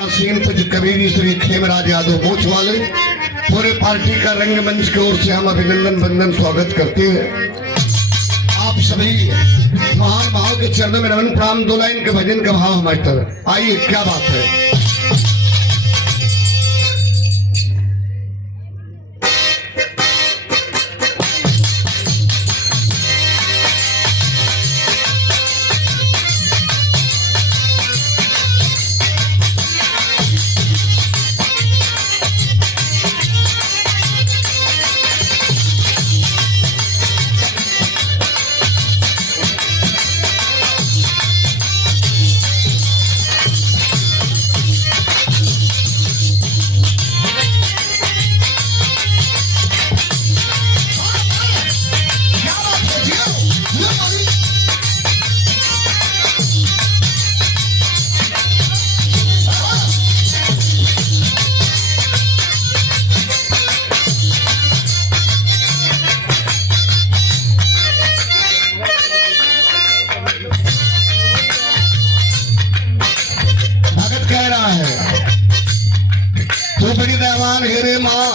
कुछ कबीरी श्री खेमराज यादव मोच वाले पूरे पार्टी का रंगमंच की ओर से हम अभिनंदन बंदन स्वागत करते हैं। आप सभी महान भाव के चरणों में नमन प्रणाम। दो लाइन के भजन का भाव हमारी तरफ आइए, क्या बात है। तो बड़ी दयावान हेरे माँ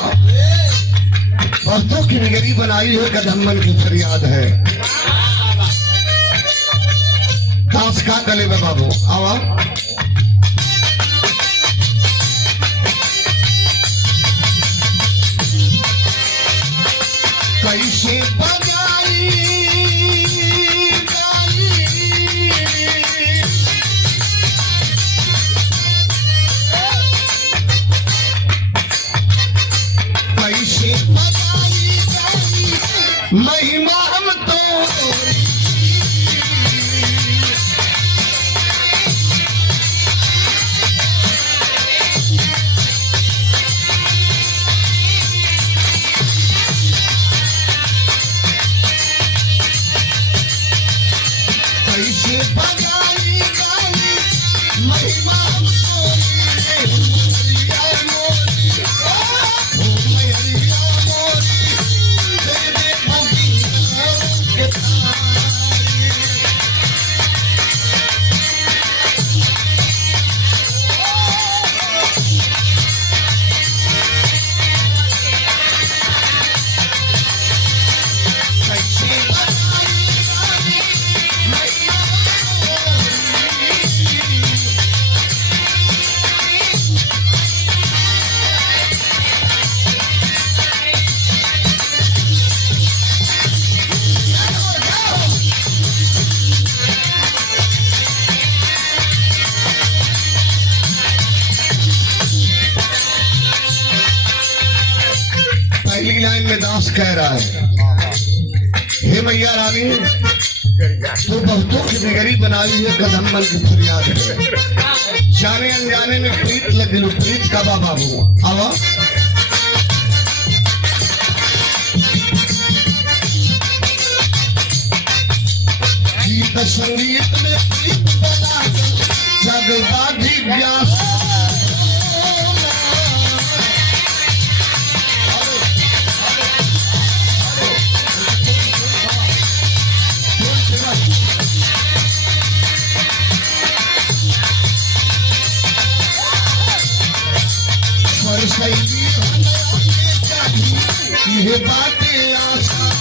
भक्तों की निगरी बनाई है, कदम्बन की फरियाद है। दास का गले में बाबू आवा कैसे बजाई महिमा हम तो कैसे बजाई महिमा हम पहली लाइन में दास कह रहा है, हे मैया रानी तू बहुतों की निगरी बनाई है, कदम्बन की फरियाद है। जाने अनजाने में प्रीत लग गई, प्रीत का बाबू आवा गीत संगीत में प्रीत बना जगबाधी व्यास ये बातें आशा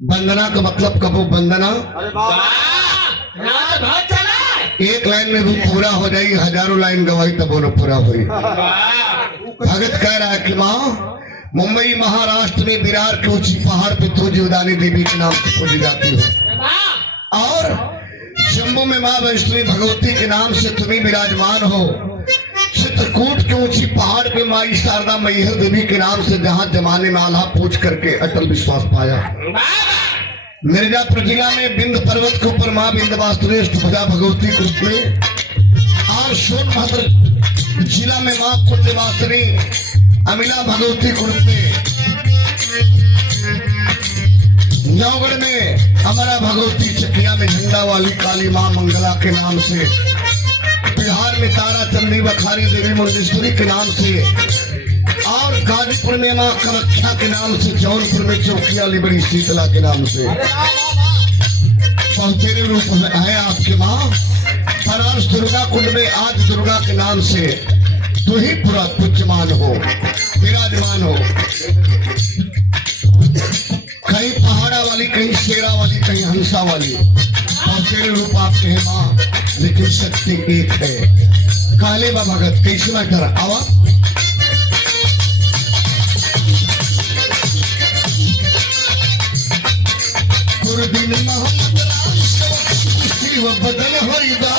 वंदना का मतलब कबो वंदना एक लाइन में भी पूरा हो जाएगी, हजारों लाइन गवाही तब वो पूरा हुई। भगत कह रहा है कि माँ मुंबई महाराष्ट्र में विरार के ऊंची पहाड़ पे तो जीवदानी देवी के नाम से पूजी जाती हो, और जम्मू में माँ वैष्णवी भगवती के नाम से तुम्हें विराजमान हो। चित्रकूट के ऊंची पहाड़ पे माँ शारदा मैहर देवी के नाम से जहाँ जमाने में आल्हा पूछ करके अटल विश्वास पाया। मिर्जापुर जिला में बिंद पर्वत के ऊपर माँ विंध्यवासिनी अष्टभुजा भगवती के रूप में, और सोनभद्र जिला में माँ पुण्यवासिनी अमिला भगवती के रूप में, नौगढ़ में अमरा भगवती, चकिया में झंडा वाली काली माँ मंगला के नाम से, बिहार में तारा चंदी बखारी देवी मुंडेश्वरी के नाम से, और गाजीपुर में माँ कामाख्या के नाम से, जौनपुर में चौकिया लिबड़ी शीतला के नाम से। पहुंचेरे रूप है आपके माँ। फरास दुर्गा कुंड में आज दुर्गा के नाम से तू ही पूरा पूज्यमान हो, विराजमान हो। कहीं पहाड़ा वाली, कहीं शेरा वाली, कहीं हंसा वाली, पहुंचेरे रूप आपके हैं माँ, लेकिन शक्ति एक है। काले बा भगत कैसे ना कर आवा दिन मोहम्मद राम बदल हरिदा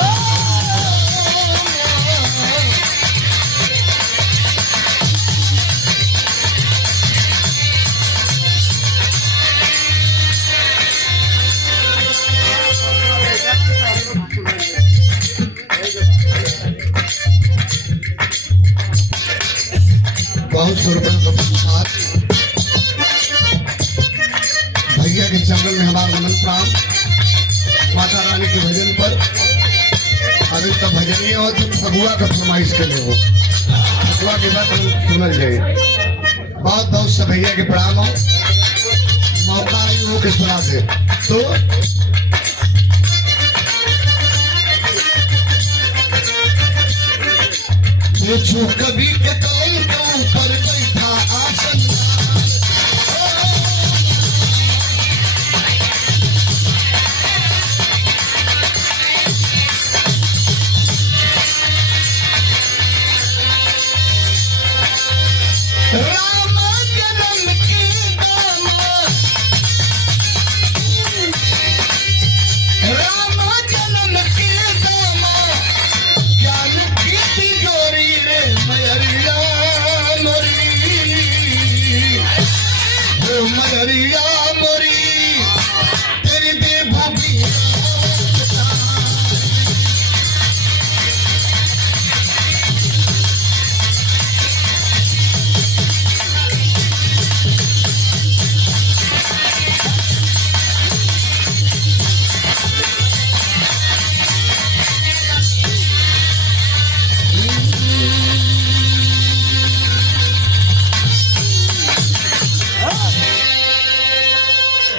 बहुत रुपये का पुरस्कार भैया के चरण में हमारा नमन प्राण। माता रानी के भजन पर अभी तो भजन ही हो तो फगुआ का फरमाइश के लिए हो, फगुआ के बाद सुनल जाए। बहुत बहुत सब भैया के प्रणाम हो, मौका आई हो के सुना दे तो पूछो कभी के कौन कौन पर बैठा आसन राम जन्म के दामाद, राम जन्म के दामाद, ज्ञान की तिजोरी रे मैरिया मोरी, ओ मैरिया मोरी तेरी बेभूमी।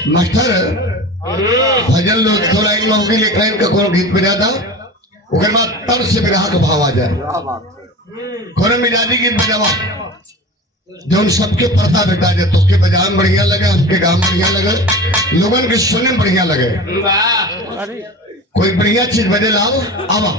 मास्टर भजन लोग दो लाइन में होगी, एक लाइन का कोनो गीत बजा था, उसके बाद तब से विरह का भाव आ जाए। कोनो मिजाजी गीत बजावा जो सबके परता बेटा जाए, तो के बजाए में बढ़िया लगे, हमके गाँव में बढ़िया लगे, लोगन के सुनने में बढ़िया लगे। कोई बढ़िया चीज बजे लाओ आवा।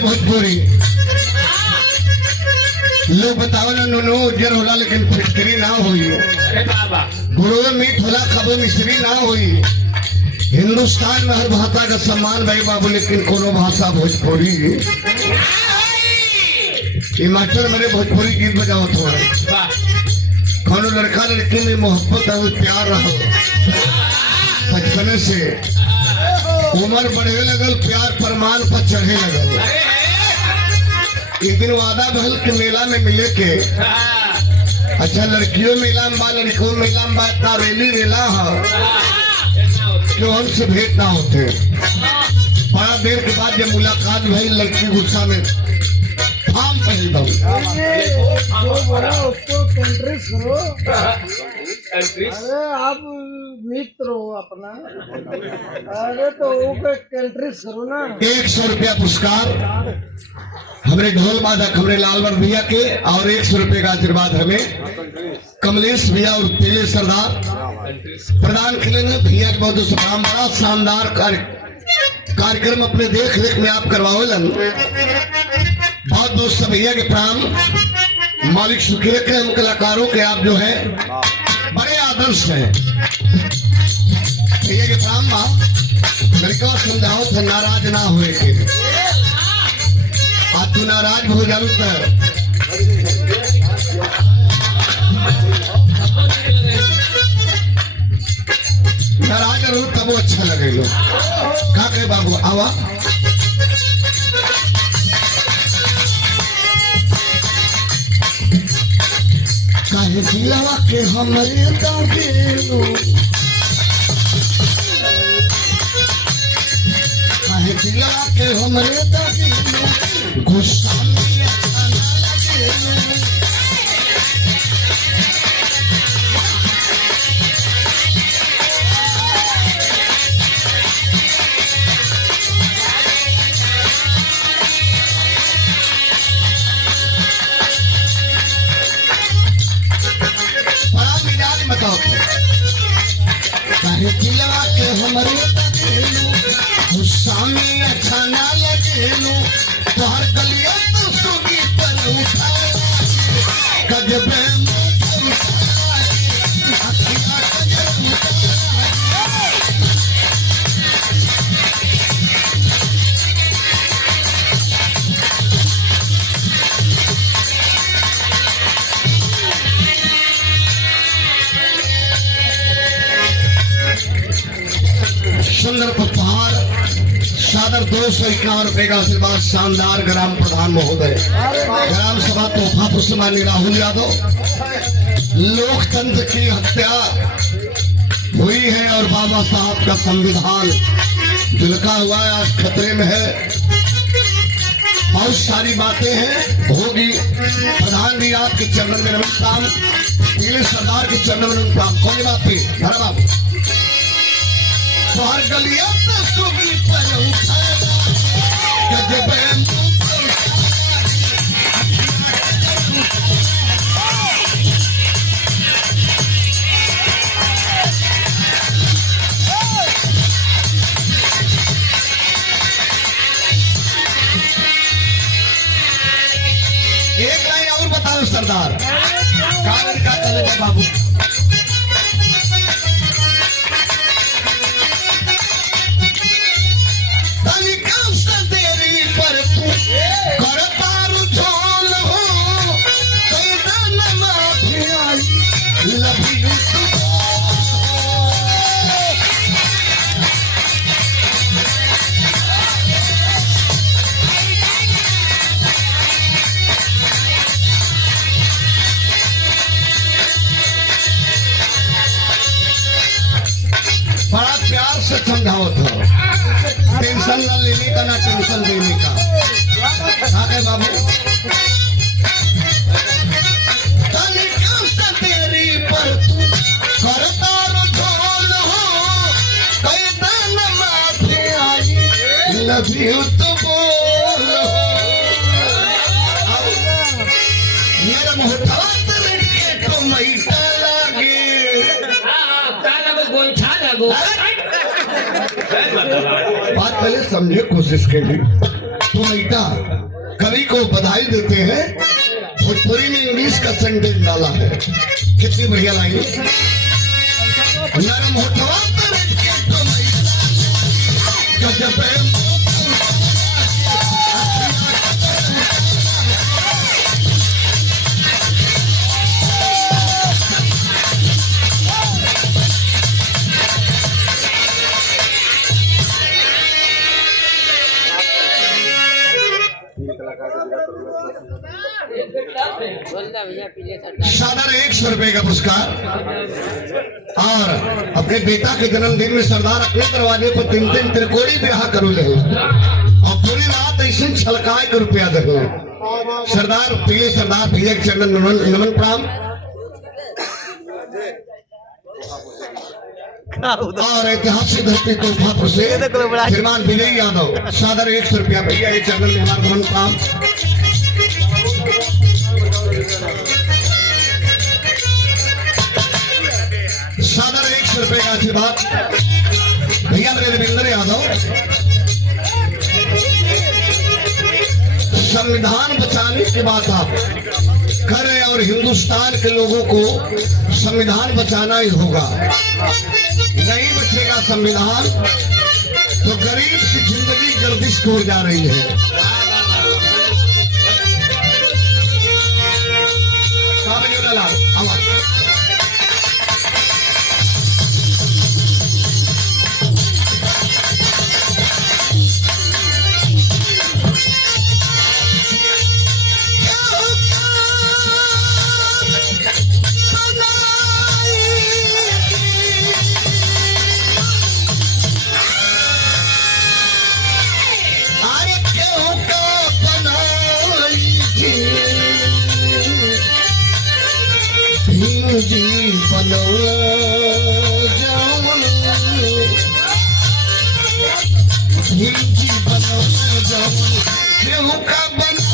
भोजपुरी लोग बताओ ना नुनो उज्जर होला लेकिन फिटकरी ना हुई, गुरुओं मीठ होला खबो मिश्री ना हुई। हिंदुस्तान में हर भाषा का सम्मान भाई बाबू, लेकिन कोनो भाषा भोजपुरी। ये मास्टर मेरे भोजपुरी गीत बजाओ थोड़ा। कोनो लड़का लड़की में मोहब्बत और प्यार रहो बचपन से, उम्र बढ़े लगल, प्यार प्रमाण पर चढ़े लगल। एक दिन वादा भल के मेला में मिले के। अच्छा, लड़कियों मेला में बा, लड़कियों मेला में बा, इतना रेली रेला है क्यों हमसे भेंट ना होते। बड़ा देर के बाद जब मुलाकात भई, लड़की गुस्सा में फार्म पहल दो उसको कंट्रीज करो। अरे आप मित्र हो अपना, अरे तो वो कंट्रीज करो ना। 100 रुपया पुरस्कार हमरे ढोल वादक हमरे लालवर भैया के, और 100 रुपये का आशीर्वाद हमें कमलेश भैया और पीले सरदार प्रदान करेंगे। भैया के बहुत शुभकाम। बड़ा शानदार कार्यक्रम अपने देख रेख में आप करवाओलन। बहुत दोस्त भैया के प्रणाम। मालिक सुखी रखे हम कलाकारों के, आप जो है बड़े आदर्श हैं। भैया के प्रणाम। लड़का समझाओ तो नाराज ना हुए के, आज तू नाराज हो जालू तो नाराज रहू तब वो अच्छा लगे लो। का कहे बाबू आवा। काहे दिलवा के हमरे दागेलो, काहे दिलवा के हमरे दागेलो, गुस्सा में अच्छा ना लगेलो। काहे दिलवा के हमरे दागेलो, गुस्सा में अच्छा ना लगेलो। तोहर गलिया तो सुगी पर उठा गजबे सुंदर उपहार सादर 251 रुपए का आशीर्वाद शानदार ग्राम प्रधान महोदय, ग्राम सभा तोहफा पुष्पमानी राहुल यादव। लोकतंत्र की हत्या हुई है और बाबा साहब का संविधान झुलका हुआ है, आज खतरे में है। बहुत सारी बातें हैं, होगी। प्रधान जी आपके चरणों में नमस्कार, पीले सरदार के चरणों में नमस्कार। कौन बात पे धर बाबू बाहर गलिया तो सुगी पर उठा गजबे एक लाइन और बताओ सरदार। कागज का चले बाबू। बड़ा प्यार से समझाओ था, टेंशन न लेने का ना टेंशन देने का। है बाबू तेरी पर तू करता ढोल हो, कई दिन माथे आई लभी तो बोलो। मेरा मोहता तो मैटा लागे बात पहले समझे, कोशिश करिए। तो बेटा कवि को बधाई देते हैं, भोजपुरी में इंग्लिश का सेंटेंस डाला है, कितनी बढ़िया लाइन। नरम होठवा सादर 100 रुपए का पुरस्कार। और अपने बेटा के जन्मदिन में सरदार अपने दरवाजे पर 3-3 त्रिकोणी ब्याह करो ले और पूरी रात ऐसे छलकाए के रुपया दे। सरदार भैया के चरण नमन प्रणाम। और ऐतिहासिक धरती तोहफा से श्रीमान विजय यादव सादर 100 रुपया भैया के चरण में हमारा नमन प्रणाम। सादर 100 रुपए का आशीर्वाद भैया मेरे रविंद्र यादव। संविधान बचाने की बात आप कर रहे और हिंदुस्तान के लोगों को संविधान बचाना ही होगा। नहीं बचेगा संविधान तो गरीब की जिंदगी गर्दिश को जा रही है। जी बनो जाऊं जी बनो जाऊं केहू का बनो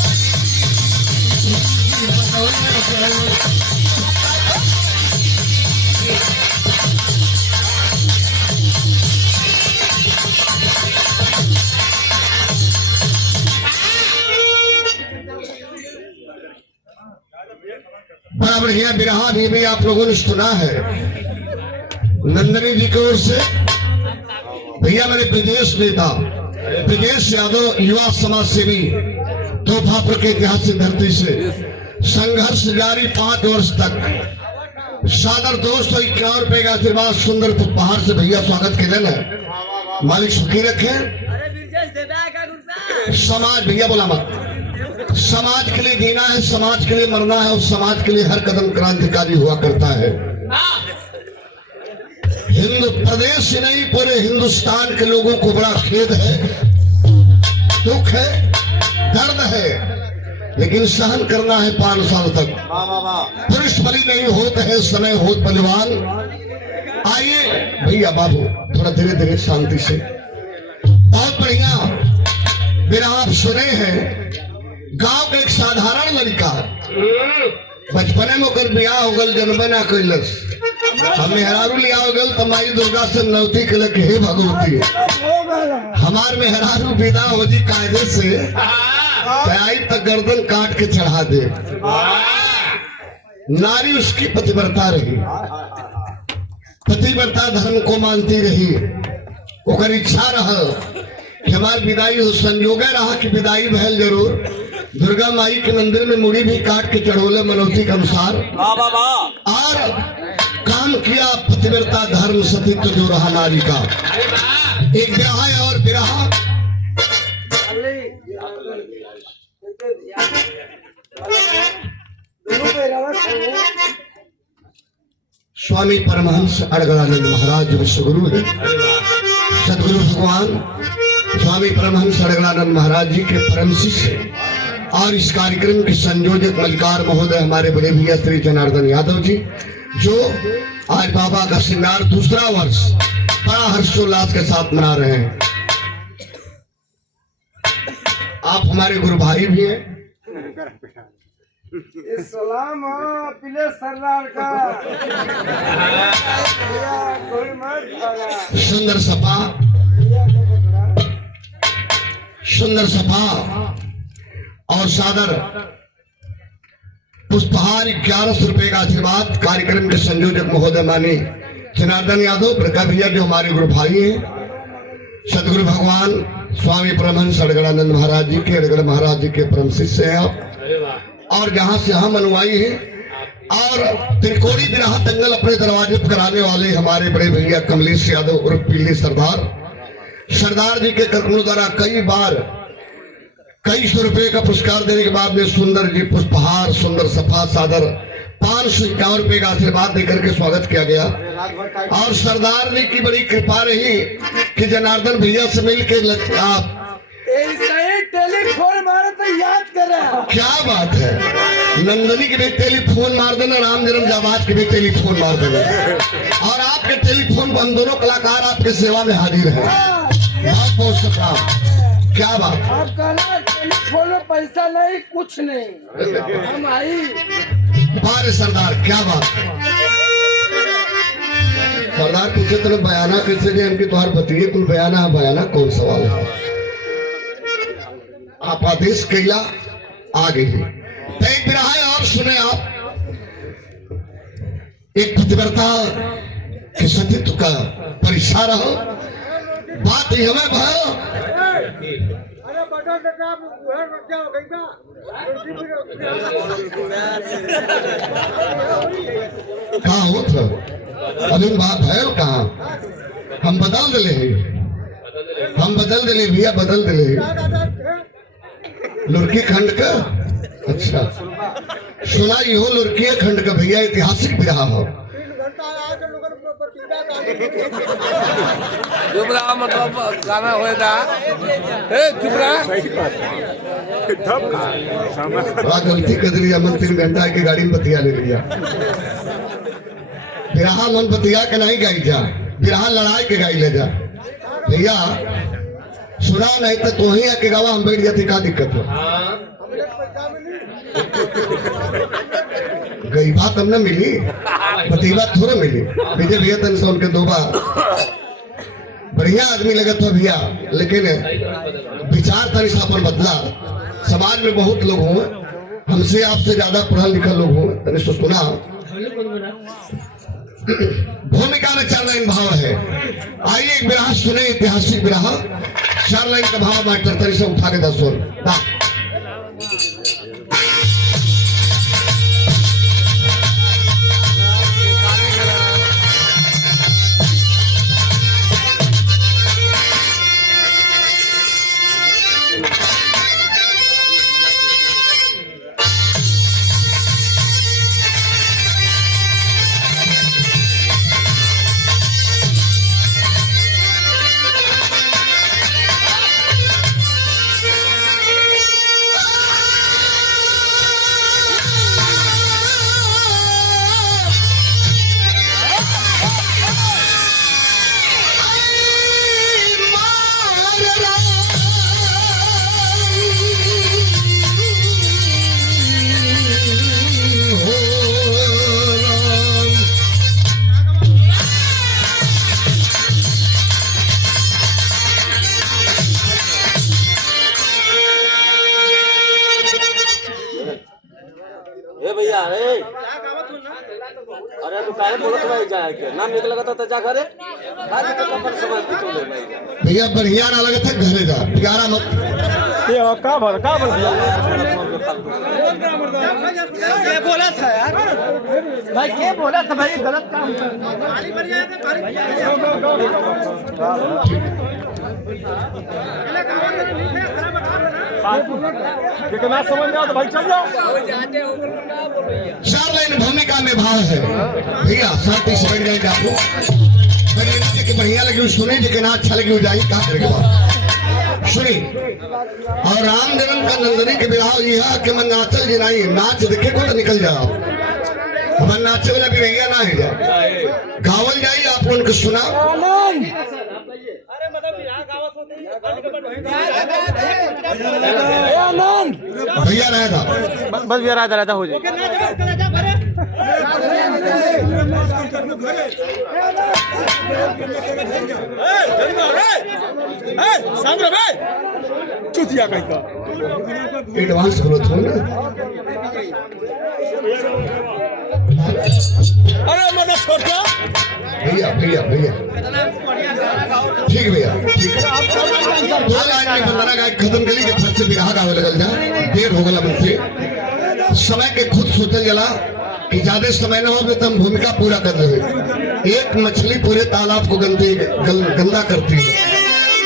जाऊं। बड़ा बढ़िया बिरहा भी आप लोगों ने सुना है नंदनी जी की ओर से। भैया मेरे विदेश नेता ब्रजेश यादव युवा समाज सेवी तोहफापुर के ऐतिहासिक धरती से संघर्ष जारी 5 वर्ष तक। सादर 251 रुपए का आशीर्वाद सुंदर पहाड़ से भैया स्वागत के लिए मालिक सुखी रखे। समाज भैया बोला मत, समाज के लिए जीना है, समाज के लिए मरना है और समाज के लिए हर कदम क्रांतिकारी हुआ करता है। हिंदू प्रदेश से नहीं पूरे हिंदुस्तान के लोगों को बड़ा खेद है, दुख है, दर्द है, लेकिन सहन करना है 5 साल तक। पुरुष बलि नहीं होते है समय होत बलवान। आइए भैया बाबू थोड़ा धीरे धीरे शांति से। बहुत बढ़िया मेरा आप सुने हैं। गांव का एक साधारण लड़का बचपने में ओकर ब्याह हो गल, जन्मे ना कैलस। हम मेहरारू लिया हो गल तो माई दुर्गा से नौती कल के हे भगवती हमार मेहरारू विदा हो जी कायदे से आई तक गर्दन काट के चढ़ा दे। नारी उसकी पतिव्रता रही, पतिव्रता धर्म को मानती रही। ओकर इच्छा रहा कि हमार विदाई हो, संजोगे रहा कि विदाई भैल जरूर। दुर्गा माई के मंदिर में मुड़ी भी काट के चढ़ोले मनौती के अनुसार और काम किया पतिव्रता धर्म सतीत्व जो रहा नारी का। एक विरहा है और विरहा स्वामी परमहंस अड़गड़ानंद महाराज विश्वगुरु है। सदगुरु भगवान स्वामी परमहंस अड़गड़ानंद महाराज जी के परम शिष्य और इस कार्यक्रम के संयोजक मलिकार महोदय हमारे बड़े भैया श्री जनार्दन यादव जी, जो आज बाबा का श्रृंगार दूसरा वर्ष बड़ा हर्षोल्लास के साथ मना रहे हैं। आप हमारे गुरु भाई भी हैं। सलाम पिले सरदार का सुंदर सपा और सादर पुष्पहार 1100 रुपए का आशीर्वाद कार्यक्रम के संयोजक महोदय मानी जनार्दन यादव प्रका भैया जो हमारे गुरु भाई हैं। सदगुरु भगवान स्वामी परमहंस अड़गड़ानंद महाराज जी के अड़गड़ महाराज जी के परम शिष्य हैं आप, और जहां से हम अनुयायी हैं। और त्रिकोणी बिरहा दंगल अपने दरवाजे पर कराने वाले हमारे बड़े भैया कमलेश यादव उर्फ पीली सरदार जी के कर्मों द्वारा कई बार कई सौ रुपए का पुरस्कार देने के बाद में सुंदर जी पुष्पहार, सुंदर सफा सादर 551 रुपए का आशीर्वाद देकर के स्वागत किया गया। और सरदार जी की बड़ी कृपा रही कि जनार्दन भैया से मिल के आप टेलीफोन मारे तो याद करा। क्या बात है, नंदनी के भी टेलीफोन मार देना, राम जन्म जाबाज के भी टेलीफोन मार देना। और आपके टेलीफोन पर हम दोनों कलाकार आपके सेवा में हाजिर हैं। बहुत बहुत शुक्रिया। क्या बात, आप कहना टेलीफोन में पैसा नहीं, कुछ नहीं, हम आई बारे सरदार। क्या बात, सरदार पूछे तो बयाना कैसे दे इनके तुम्हारे बतिए कुल बयाना, बयाना कौन सवाल है। आप आदेश कैला आगे ही एक बिरहा और सुने आप। एक पतिव्रता के सतीत्व का परिसार हो, बात ही हमें भयो कहा हो था अभी बात है कहा। हम बदल दिले हैं, हम बदल दिले भैया, बदल दिले लुरकी खंड का। अच्छा सुना ही हो लुरकी खंड का भैया, ऐतिहासिक बिरहा हो। चुप रहा, मतलब गाना होएगा। चुप रहा, गलती कर लिया मन, 3 घंटा की गाड़ी में बतिया ले लिया। बिरहा मन बतिया के नहीं गाई जा, बिरहा लड़ाई के गाई ले जा भैया। सुना नहीं तो तू ही आके गावा, हम बैठ जाती, क्या दिक्कत हो। गई बात हमने मिली, बतीबा थोड़ा मिली। विजय भैया तन से उनके 2 बार बढ़िया आदमी लगे तो भैया, लेकिन विचार तन से अपन बदला। समाज में बहुत लोग हों, हमसे आपसे ज्यादा पढ़ा लिखा लोग हों, तने से सुना भूमिका में 4 लाइन भाव है। आइए एक बिरहा सुने, ऐतिहासिक बिरहा। 4 लाइन का भाव मास्टर तरी से उठा के 10 सुन। भैया अरे तो काहे बोलत भाई जाए के नाम निकल लगा तो जा घरे आज तो कपड़ समझ के चले भाई भैया बढ़िया ना लगे थे घरे जा, प्यारा मत। ये का बोल ये बोला था यार भाई, क्या बोला था भाई, गलत काम कितना समझ में आओ तो भाई चल जाओ। 4 लाइन भूमिका में भाव है भैया, शांति से बैठ जाएंगे आप लोग। बढ़िया लगी सुने, लेकिन अच्छा लगी जाए क्या करेगा सुनी। और राम जन्म का नंदनी के बिरहा यह कि मन नाचल जी नहीं, नाच देखे को तो निकल जाओ। हमारे नाचे वाला भी भैया ना है जाए, गावल जाइए आप उनको सुना। भैया रहता बस भैया रहता हो जाए। चुतिया कहीं का एडवांस करो तो ना। अरे मना छोड़ दो भैया भैया भैया ठीक भैया ठीक। 2 लाइन में बंदना का खत्म गली के फट से बिरहा गावे लगल जा, देर हो गला मुझसे। समय के खुद सोचल जला कि ज्यादा समय न हो तो हम भूमिका पूरा कर रहे। एक मछली पूरे तालाब को गंदा करती है,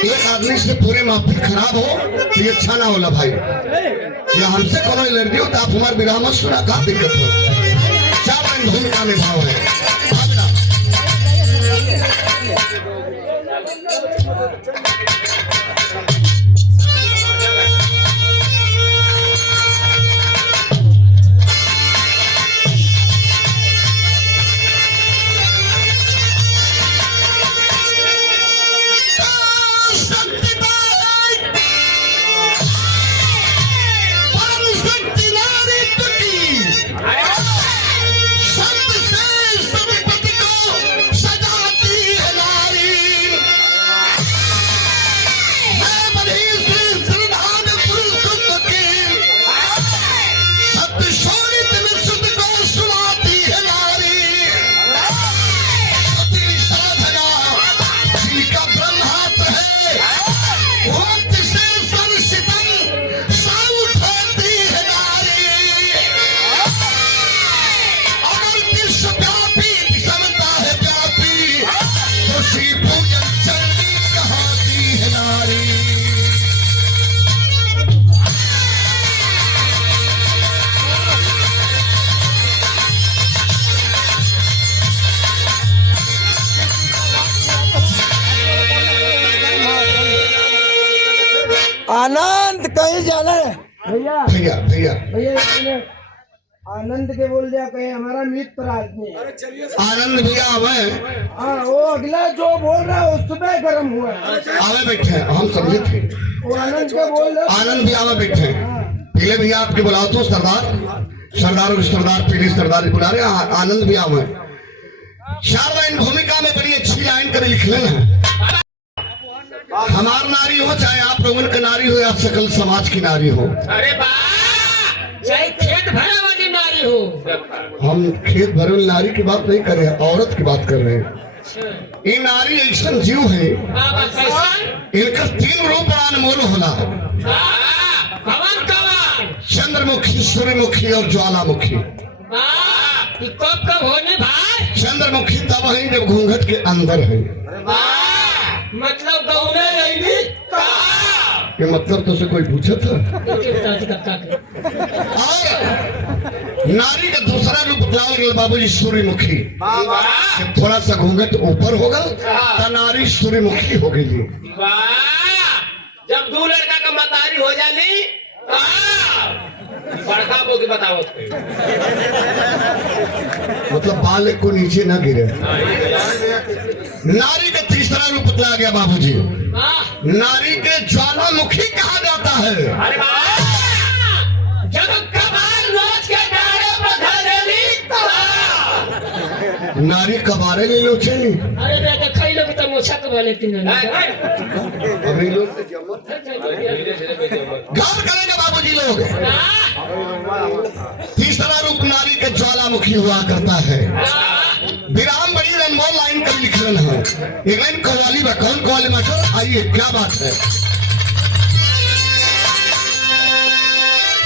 एक आदमी से पूरे महफिल खराब हो तो ये अच्छा ना होला भाई। या हमसे कोनो एलर्जी हो तो आप हमारे विराम सुना का दिक्कत हो। चार भूमिका में भाव है। आनंद कहीं जाना है भैया भैया भैया भैया एक मिनट। आनंद के बोल दिया कहीं हमारा मित्र आदमी। आनंद भैया आवे। हाँ वो अगला जो बोल रहा है उसमें गर्म हुआ है। आवे बैठे हम समझे थे। वो आनंद के बोल रहा है। आनंद भैया आवे बैठे। पहले भैया आपके बुलाओ तो सरदार और सरदार पीढ़ी सरदार बुला रहे। आनंद भैया आवे। 4 लाइन भूमिका में बड़ी अच्छी लाइन कर लिख लेना। हमार नारी हो चाहे आप लोगों का नारी हो या सकल समाज की नारी हो। अरे चाहे खेत भरे वाली नारी हो। हम खेत भरे वाली नारी की बात नहीं कर रहे हैं, औरत की बात कर रहे हैं। ये नारी ऐसा जीव है, इनका 3 रूप अनमोल होला। चंद्रमुखी, सूर्यमुखी और ज्वालामुखी। कब कब होने भाई? चंद्रमुखी तब है जब घूंघट के अंदर है। मतलब गौने नहीं ये मतलब तो से कोई पूछा था। और नारी का दूसरा रूप बताओ बाबूजी सूर्यमुखी। थोड़ा सा घूंघट ऊपर होगा तो नारी सूर्यमुखी हो गई। जब 2 लड़का का मतारी हो जाली बड़का बोगी बताओ। मतलब बाल को नीचे ना गिरे। नारी का तीसरा रूप बतला गया बाबूजी। नारी के ज्वालामुखी कहा जाता है। अरे जब कबार रोज के डाले नारी कबारे ले लो चली। अरे बेटा खाई लो तो मोछा कबा लेती नहीं। अभी लोग गौर करेंगे बाबूजी लोग। तीसरा रूप नारी के ज्वालामुखी हुआ करता है। विराम बड़ी अनमोल लाइन कर लिख रहे हैं। एक लाइन कव्वाली में कौन कव्वाली मास्टर आइए क्या बात है।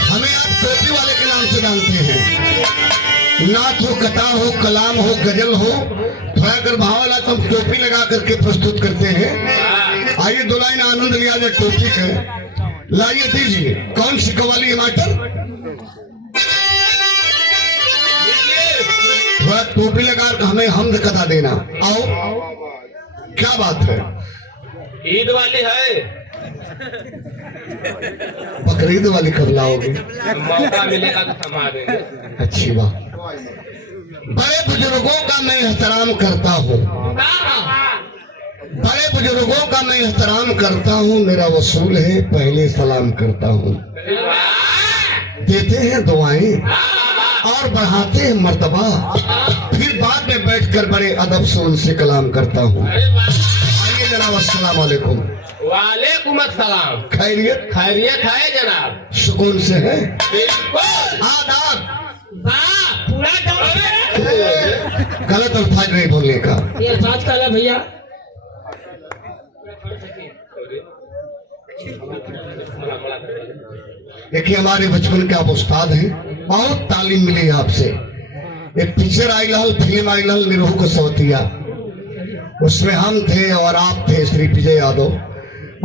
हमें आप टोपी वाले के नाम से जानते हैं। नाथ हो, कथा हो, कलाम हो, गजल हो, थोड़ा कर भाव वाला तो हम टोपी लगा करके प्रस्तुत करते हैं। आइए 2 लाइन आनंद लिया जाए टोपी के। लाइए दीजिए कौन सी कव्वाली है मास्टर। थोड़ा टोपी लगा कर हमें हमद कथा देना। आओ क्या बात है। ईद वाली है, बकरीद वाली कब लाओगे। मौका मिलेगा तो थमा देंगे। अच्छी बात। बड़े बुजुर्गों का मैं एहतराम करता हूँ। बड़े बुजुर्गों का मैं एहतराम करता हूँ। मेरा वसूल है पहले सलाम करता हूँ। देते हैं दुआएं और बढ़ाते हैं मर्तबा, फिर बाद में बैठकर बड़े अदब से उनसे कलाम करता हूँ। आइए जनाब अस्सलाम वालेकुम। वालेकुम अस्सलाम। खैरियत खैरियत है जनाब। सुकून से है। बिल्कुल। आदाब। पूरा गलत अल्फाज नहीं बोलने का। ये अल्फाज का भैया। देखिए हमारे बचपन के आप उस्ताद हैं, बहुत तालीम मिली आपसे। एक पिक्चर आई लाल, फिल्म आई लाल निरोह को सवतिया, उसमें हम थे और आप थे श्री विजय यादव।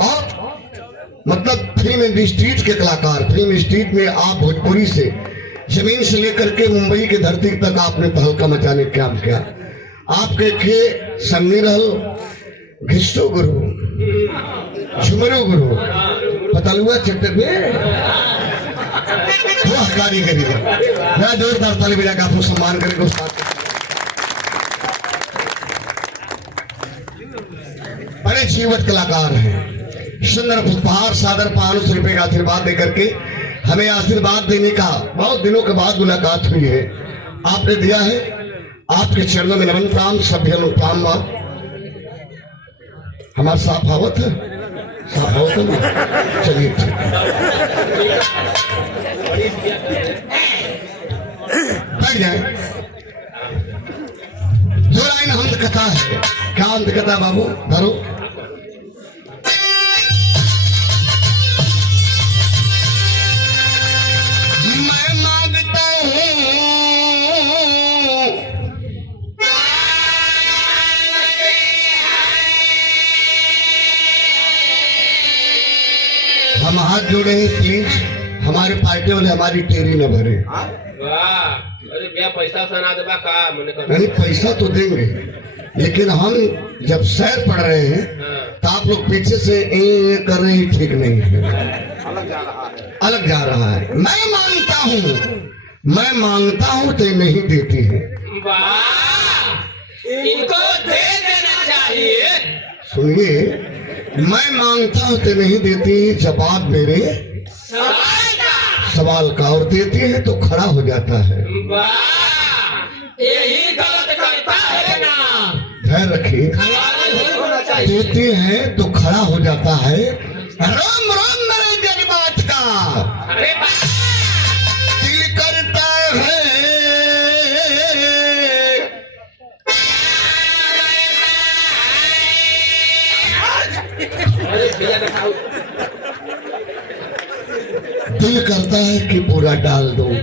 और मतलब फिल्म इंडस्ट्रीज के कलाकार, फिल्म इंडस्ट्रीज में आप भोजपुरी से जमीन से लेकर के मुंबई की धरती तक आपने तहलका मचाने का काम किया। आपके खे संगी रहल घिस्टो गुरु, झुमरो गुरु, पतलुआ चट्टे में वह कारीगरी मैं जोरदार ताली बजा के आपको सम्मान करके उस्ताद बड़े जीवत कलाकार हैं। सुंदर पुष्पहार सादर 500 रुपए का आशीर्वाद देकर के हमें आशीर्वाद देने का बहुत दिनों के बाद मुलाकात हुई है। आपने दिया है, आपके चरणों में नमन प्राम सभ्य अनुप्राम बात हमारा साफ आवत है, साफ आवत है। चलिए बैठ जाए। जो लाइन अंत कथा है, क्या अंत कथा बाबू धरो। मैं मांगता हूँ हम हाथ जोड़े हैं, प्लीज हमारे पार्टी वाले हमारी टेरी न भरे। वाह, अरे भैया पैसा सुना देबा का मने कर। नहीं पैसा तो देंगे, लेकिन हम जब सैर पढ़ रहे हैं तो आप लोग पीछे से ये कर रहे हैं, ठीक नहीं है, अलग जा रहा है। मैं मांगता हूँ तो नहीं देती है। वाह, इनको दे देना चाहिए। सुनिए, मैं मांगता हूँ तो नहीं देती, जवाब मेरे सवाल का, और देती है तो खड़ा हो जाता है। वाह, यही गलत करता है ना। ध्यान रखिए, होना चाहिए। देते हैं तो खड़ा हो जाता है। राम राम मेरे जज्बात का अरे वाह, दिल करता है। अरे भैया दिखाओ। दिल करता है कि पूरा डाल दूं,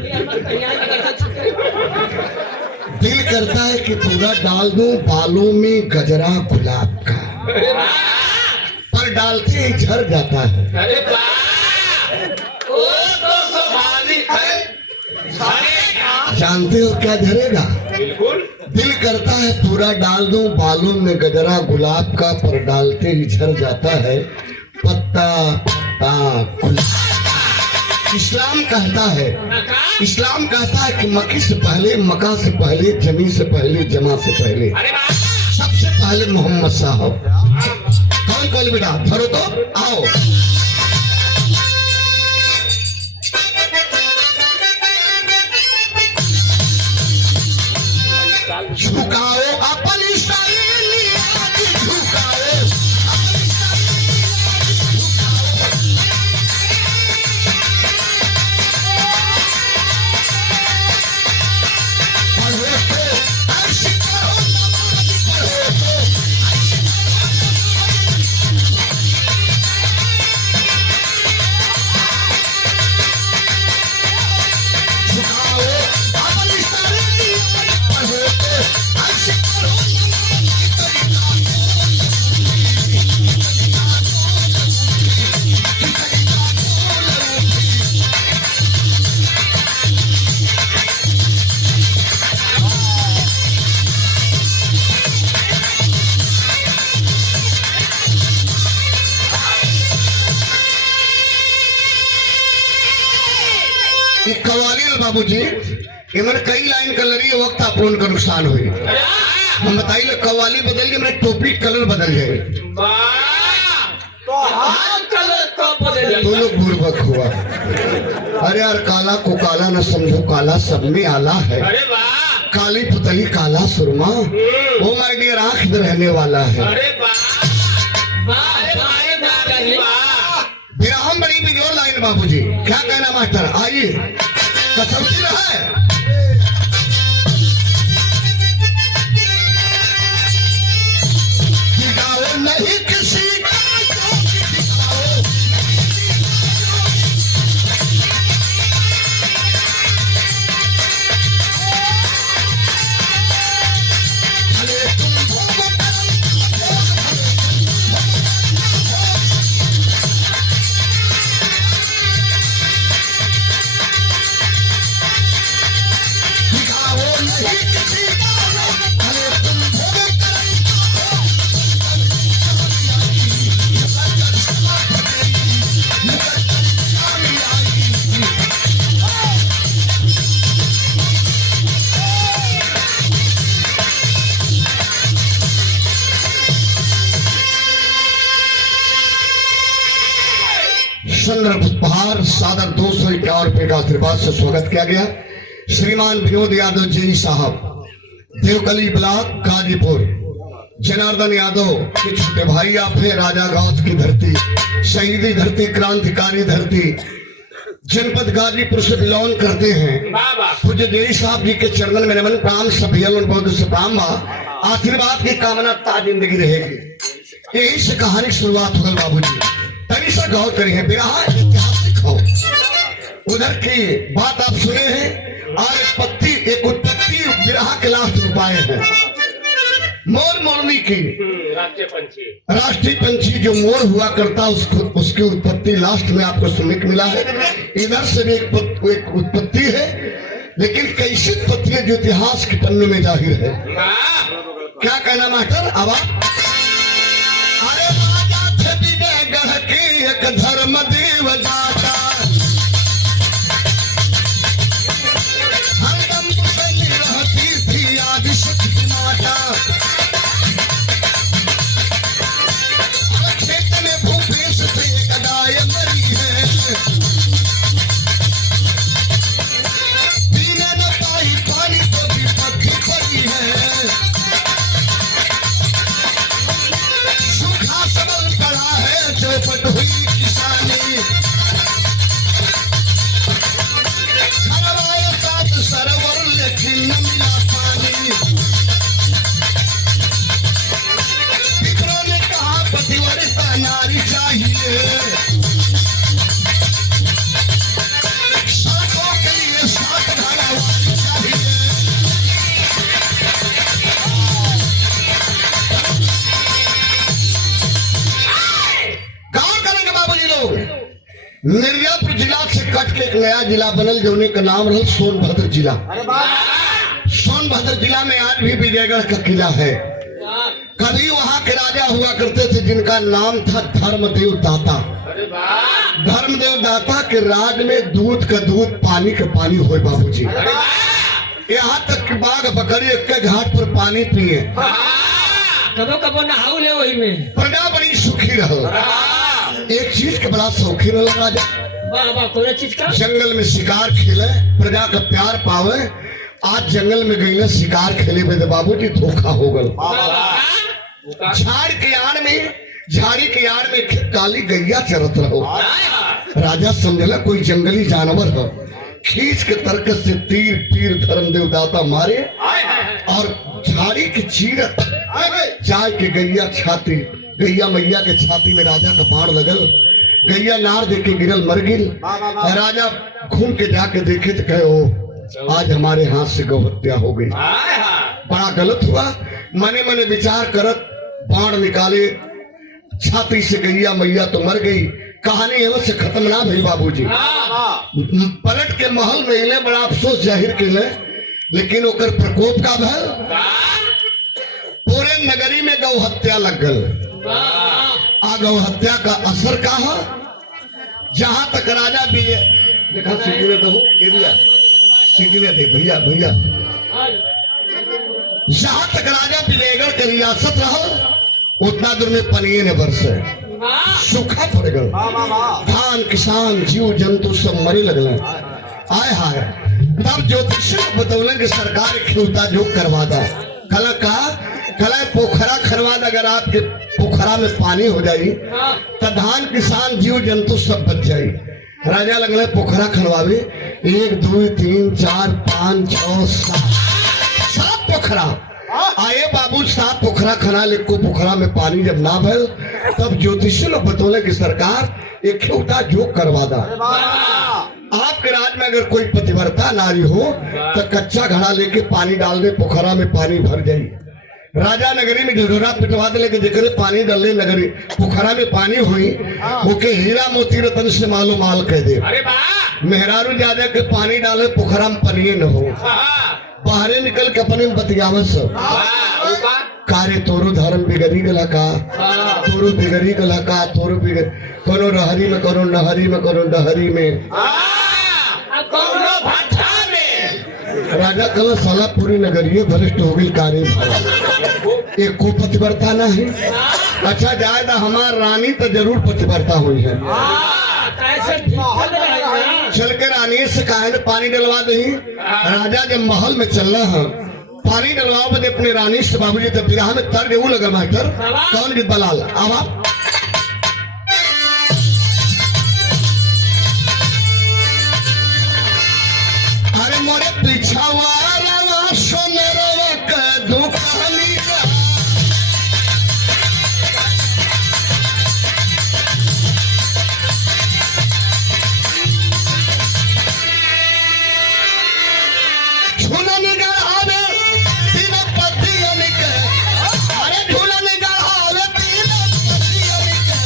दिल करता है कि पूरा डाल दूं बालों में गजरा गुलाब का, पर डालते ही झड़ जाता है। अरे वाह, वो तो स्वाभाविक है, झड़ेगा। जानते हो क्या झड़ेगा? बिल्कुल। दिल करता है पूरा डाल दूं बालों में गजरा गुलाब का, पर डालते ही झड़ जाता है पत्ता गुलाब। इस्लाम कहता है कि मक्की से पहले, मक्का से पहले, जमी से पहले, जमा से पहले, अरे वाह, सबसे पहले मोहम्मद साहब। कौन कौन बेटा धरो तो आओ। झुकाओ अपनी सारी झुकाओ। कवाली बाबूजी इमर कई लाइन कलरी वक्त आप लोगों का नुकसान हुई। हम बताइए कवाली बदल के मेरे टोपी कलर बदल जाए तो हाथ कलर कब बदल तो लोग बुर्बक हुआ। अरे यार काला को काला न समझो, काला सब में आला है। अरे वाह, काली पुतली काला सुरमा, वो माय डियर आंख में रहने वाला है। अरे वाह, विराम बड़ी बिजोर लाइन बाबूजी, क्या कहना मास्टर? आइए कसौटी रहा नहीं किसी सादर 251 रुपए का आशीर्वाद से स्वागत किया गया। श्रीमान विनोद यादव जी साहब, देवकली ब्लॉक गाजीपुर। जनार्दन यादव के छोटे भाई आप हैं, राजा गांव की धरती, शहीदी धरती, क्रांतिकारी धरती, जनपद गाजीपुर से बिलोंग करते हैं। पूज्य देवी साहब जी के चरणन में नमन प्राण सभी बहुत से प्राण आशीर्वाद की कामना ता जिंदगी रहेगी। यही से कहानी की शुरुआत होगी बाबूजी। तभी से गौर करेंगे, बिरहा ऐतिहासिक हो, उधर की बात आप सुने हैं। और एक उत्पत्ति बिरहा के लास्ट रुपाए हैं। मोर मोरनी की राष्ट्रीय पंछी जो मोर हुआ करता उसकी उत्पत्ति लास्ट में आपको सुनने को मिला है। इधर से भी एक उत्पत्ति है, लेकिन कैसी उत्पत्ति है जो इतिहास के पन्नों में जाहिर है। क्या कहना मास्टर? अब अरे राजा थे विजयगढ़ की एक धर्म देव दाता, हरदम बनी रहती थी आदि शक्ति माता। खेत में भूपेश से एक गाय मरी है, पीने न पाई पानी तो भी पक्की पड़ी है। सूखा सबल पड़ा है चौपट हुई किसानी, खरवाए सात सरोवर लेकिन न मिला पानी। पितरों ने कहा पतिव्रता नारी चाहिए, सड़कों के लिए सात धारावाही चाहिए। गाँव करेंगे बाबूजी लोग। मिर्जापुर जिला से कट के एक नया जिला बनल, जोने का नाम रहा सोनभद्र जिला। सोनभद्र जिला में आज भी विजयगढ़ का किला है। कभी वहां के राजा हुआ करते थे जिनका नाम था धर्मदेव दाता। धर्मदेव दाता के राज में दूध का दूध, पानी का पानी हो बाबूजी। यहाँ तक कि बाघ बकरी एक के घाट पर पानी पिए, कबो कबो नहाऊ ले वही में। प्रजा बड़ी सुखी रहो। एक चीज का बड़ा शौकीन रहा राजा, बाबा कोई चीज का जंगल में शिकार खेले, प्रजा का प्यार पावे। आज जंगल में गई शिकार खेले में बाबूजी धोखा हो गल। झाड़ के आड़ में, झाड़ी के आड़ में काली गैया चरत रहो। राजा समझला कोई जंगली जानवर है, खींच के तर्क से तीर पीर धर्मदेव दाता मारे और झाड़ी की चीरत जाय के गैया छाती, गैया मैया के छाती में राजा का बाण लगल। गैया नार देके गिरल, मर गिल। राजा घूम के जाके देखे तो कहे ओ आज हमारे हाथ से गौ हत्या हो गई, बड़ा गलत हुआ। मने मने विचार करत बाण निकाले, छाती से गैया मैया तो मर गई। कहानी एवं से खत्म ना भई बाबूजी। पलट के महल में इले बड़ा अफसोस जाहिर किले, लेकिन ओकर प्रकोप का भल पूरे नगरी में गौ हत्या लग गल। आ गौ हत्या का असर का है? जहां तक राजा भी देखा सीटी में तो सीटी में देख भैया भैया, जहां तक राजा विजयगढ़ के रियासत रहो उतना दूर में पनिये ने बरसे, सूखा पड़ गल। धान किसान जीव जंतु सब मरे लगल। आय हाय, तब ज्योतिषी बतौलन कि सरकार खिलौता जो करवा दा। कला पोखरा खनवा, अगर आपके पोखरा में पानी हो जाई तो धान किसान जीव जंतु सब बच जाई। राजा लगल पोखरा खनवावे, 1 2 3 4 5 6 7 पोखरा आए बाबू। 7 पोखरा खना ले को पोखरा में पानी जब ना भल, तब ज्योतिषी लोग बतौले कि सरकार एक खिलौता जोग करवा दा। आपके राज में अगर कोई पतिव्रता नारी हो तो कच्चा घड़ा लेके पानी डाल दे, पोखरा में पानी भर जाई। राजा नगरी में ढिढोरा पिटवा दे, लेके जेकरे पानी डाले नगरी पोखरा में पानी हुई, ओके हीरा मोती रतन से मालो माल कह दे। मेहरारू ज्यादा के पानी डाले पोखरा में पानी न हो, बाहरे निकल के अपने बतियावत सब कार्य तोरो धर्म बिगड़ी गला का, तोरो बिगड़ी गला का, तोरो बिगड़ कोनो रहरी में, कोनो नहरी में, कोनो डहरी में, राजा कल साला पूरी नगरीय भ्रष्ट हो गई कार्य, एक को पतिव्रता न है। अच्छा जायदा हमार रानी तो जरूर पतिव्रता हुई है। चल के रानी से कहा है पानी डलवा दही। राजा जब महल में चल रहा है पानी डलवाओ बदे अपने रानी से बाबूजी तब विराह में तर देऊ लगा मास्टर कौन गीत बलाल आवा अरे मोरे पीछा वाला सोनरवा का दुकानी का झूलन गढ़ावे तीन पतियन के अरे झूलन गढ़ावे तीन पतियन के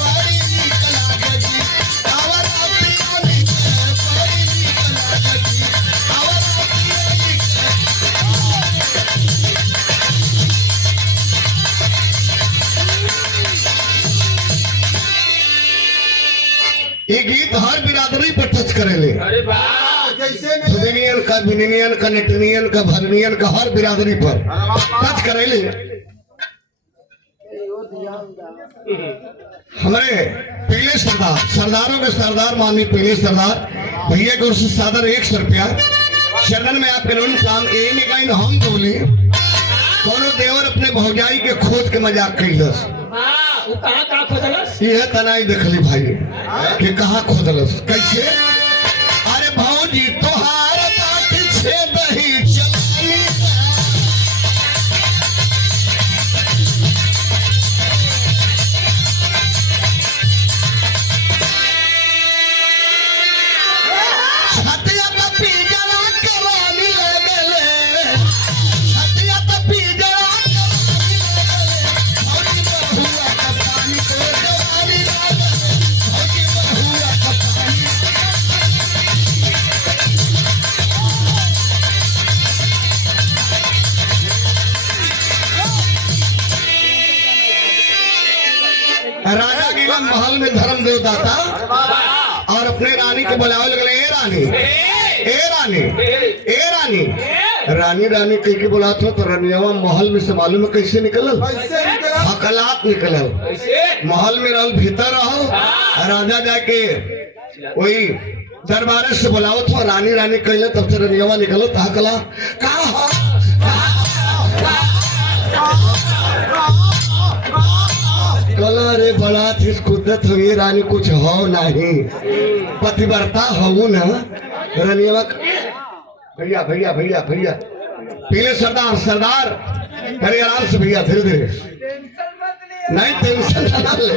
बड़ी नीक लागेगी आवर पियन के बड़ी नीक लागेगी आवर पियन के ये गीत हर बिरादरी पर टच करेले। अरे वाह सुदनियन का बिनियन का नेटनियन का भरनियन का हर बिरादरी पर टच करेले। हमारे पीले सरदार सरदारों के सरदार माननीय पीले सरदार भैया की ओर से सादर 100 रुपया शरण में आपके लोन काम यही नहीं कहीं हम तो बोली दोनों देवर अपने भौजाई के खोज के मजाक कई दस हाँ वो कहाँ खोजलस यह तनाई देखली भाई कि कहाँ खोदलस कैसे अरे भौजी तोहार बात छे दही चलानी छतिया तो पीजरा करानी लगले छतिया तो पीजरा करानी लगले भौजी बहुआ का पानी को जवानी लगले भौजी बहुआ का पानी राजा गिला महल में धर्म देवदाता और अपने रानी के बुलावे लगले ए रानी ए रानी ए रानी रानी रानी कह के बुलात हो तो रनियावा महल में से मालूम है कैसे निकलल हकलात निकलल महल में रहल भीतर रहो राजा जाके वही दरबार से बुलावत हो रानी रानी कहले तब से रनियावा निकलो तो हकला का हो कला रे बड़ा थी कुदरत हो ये रानी कुछ हो नहीं पतिव्रता हो न रनियावा भैया भैया भैया भैया पीले सरदार सरदार करे आराम से भैया धीरे धीरे नहीं टेंशन ना ले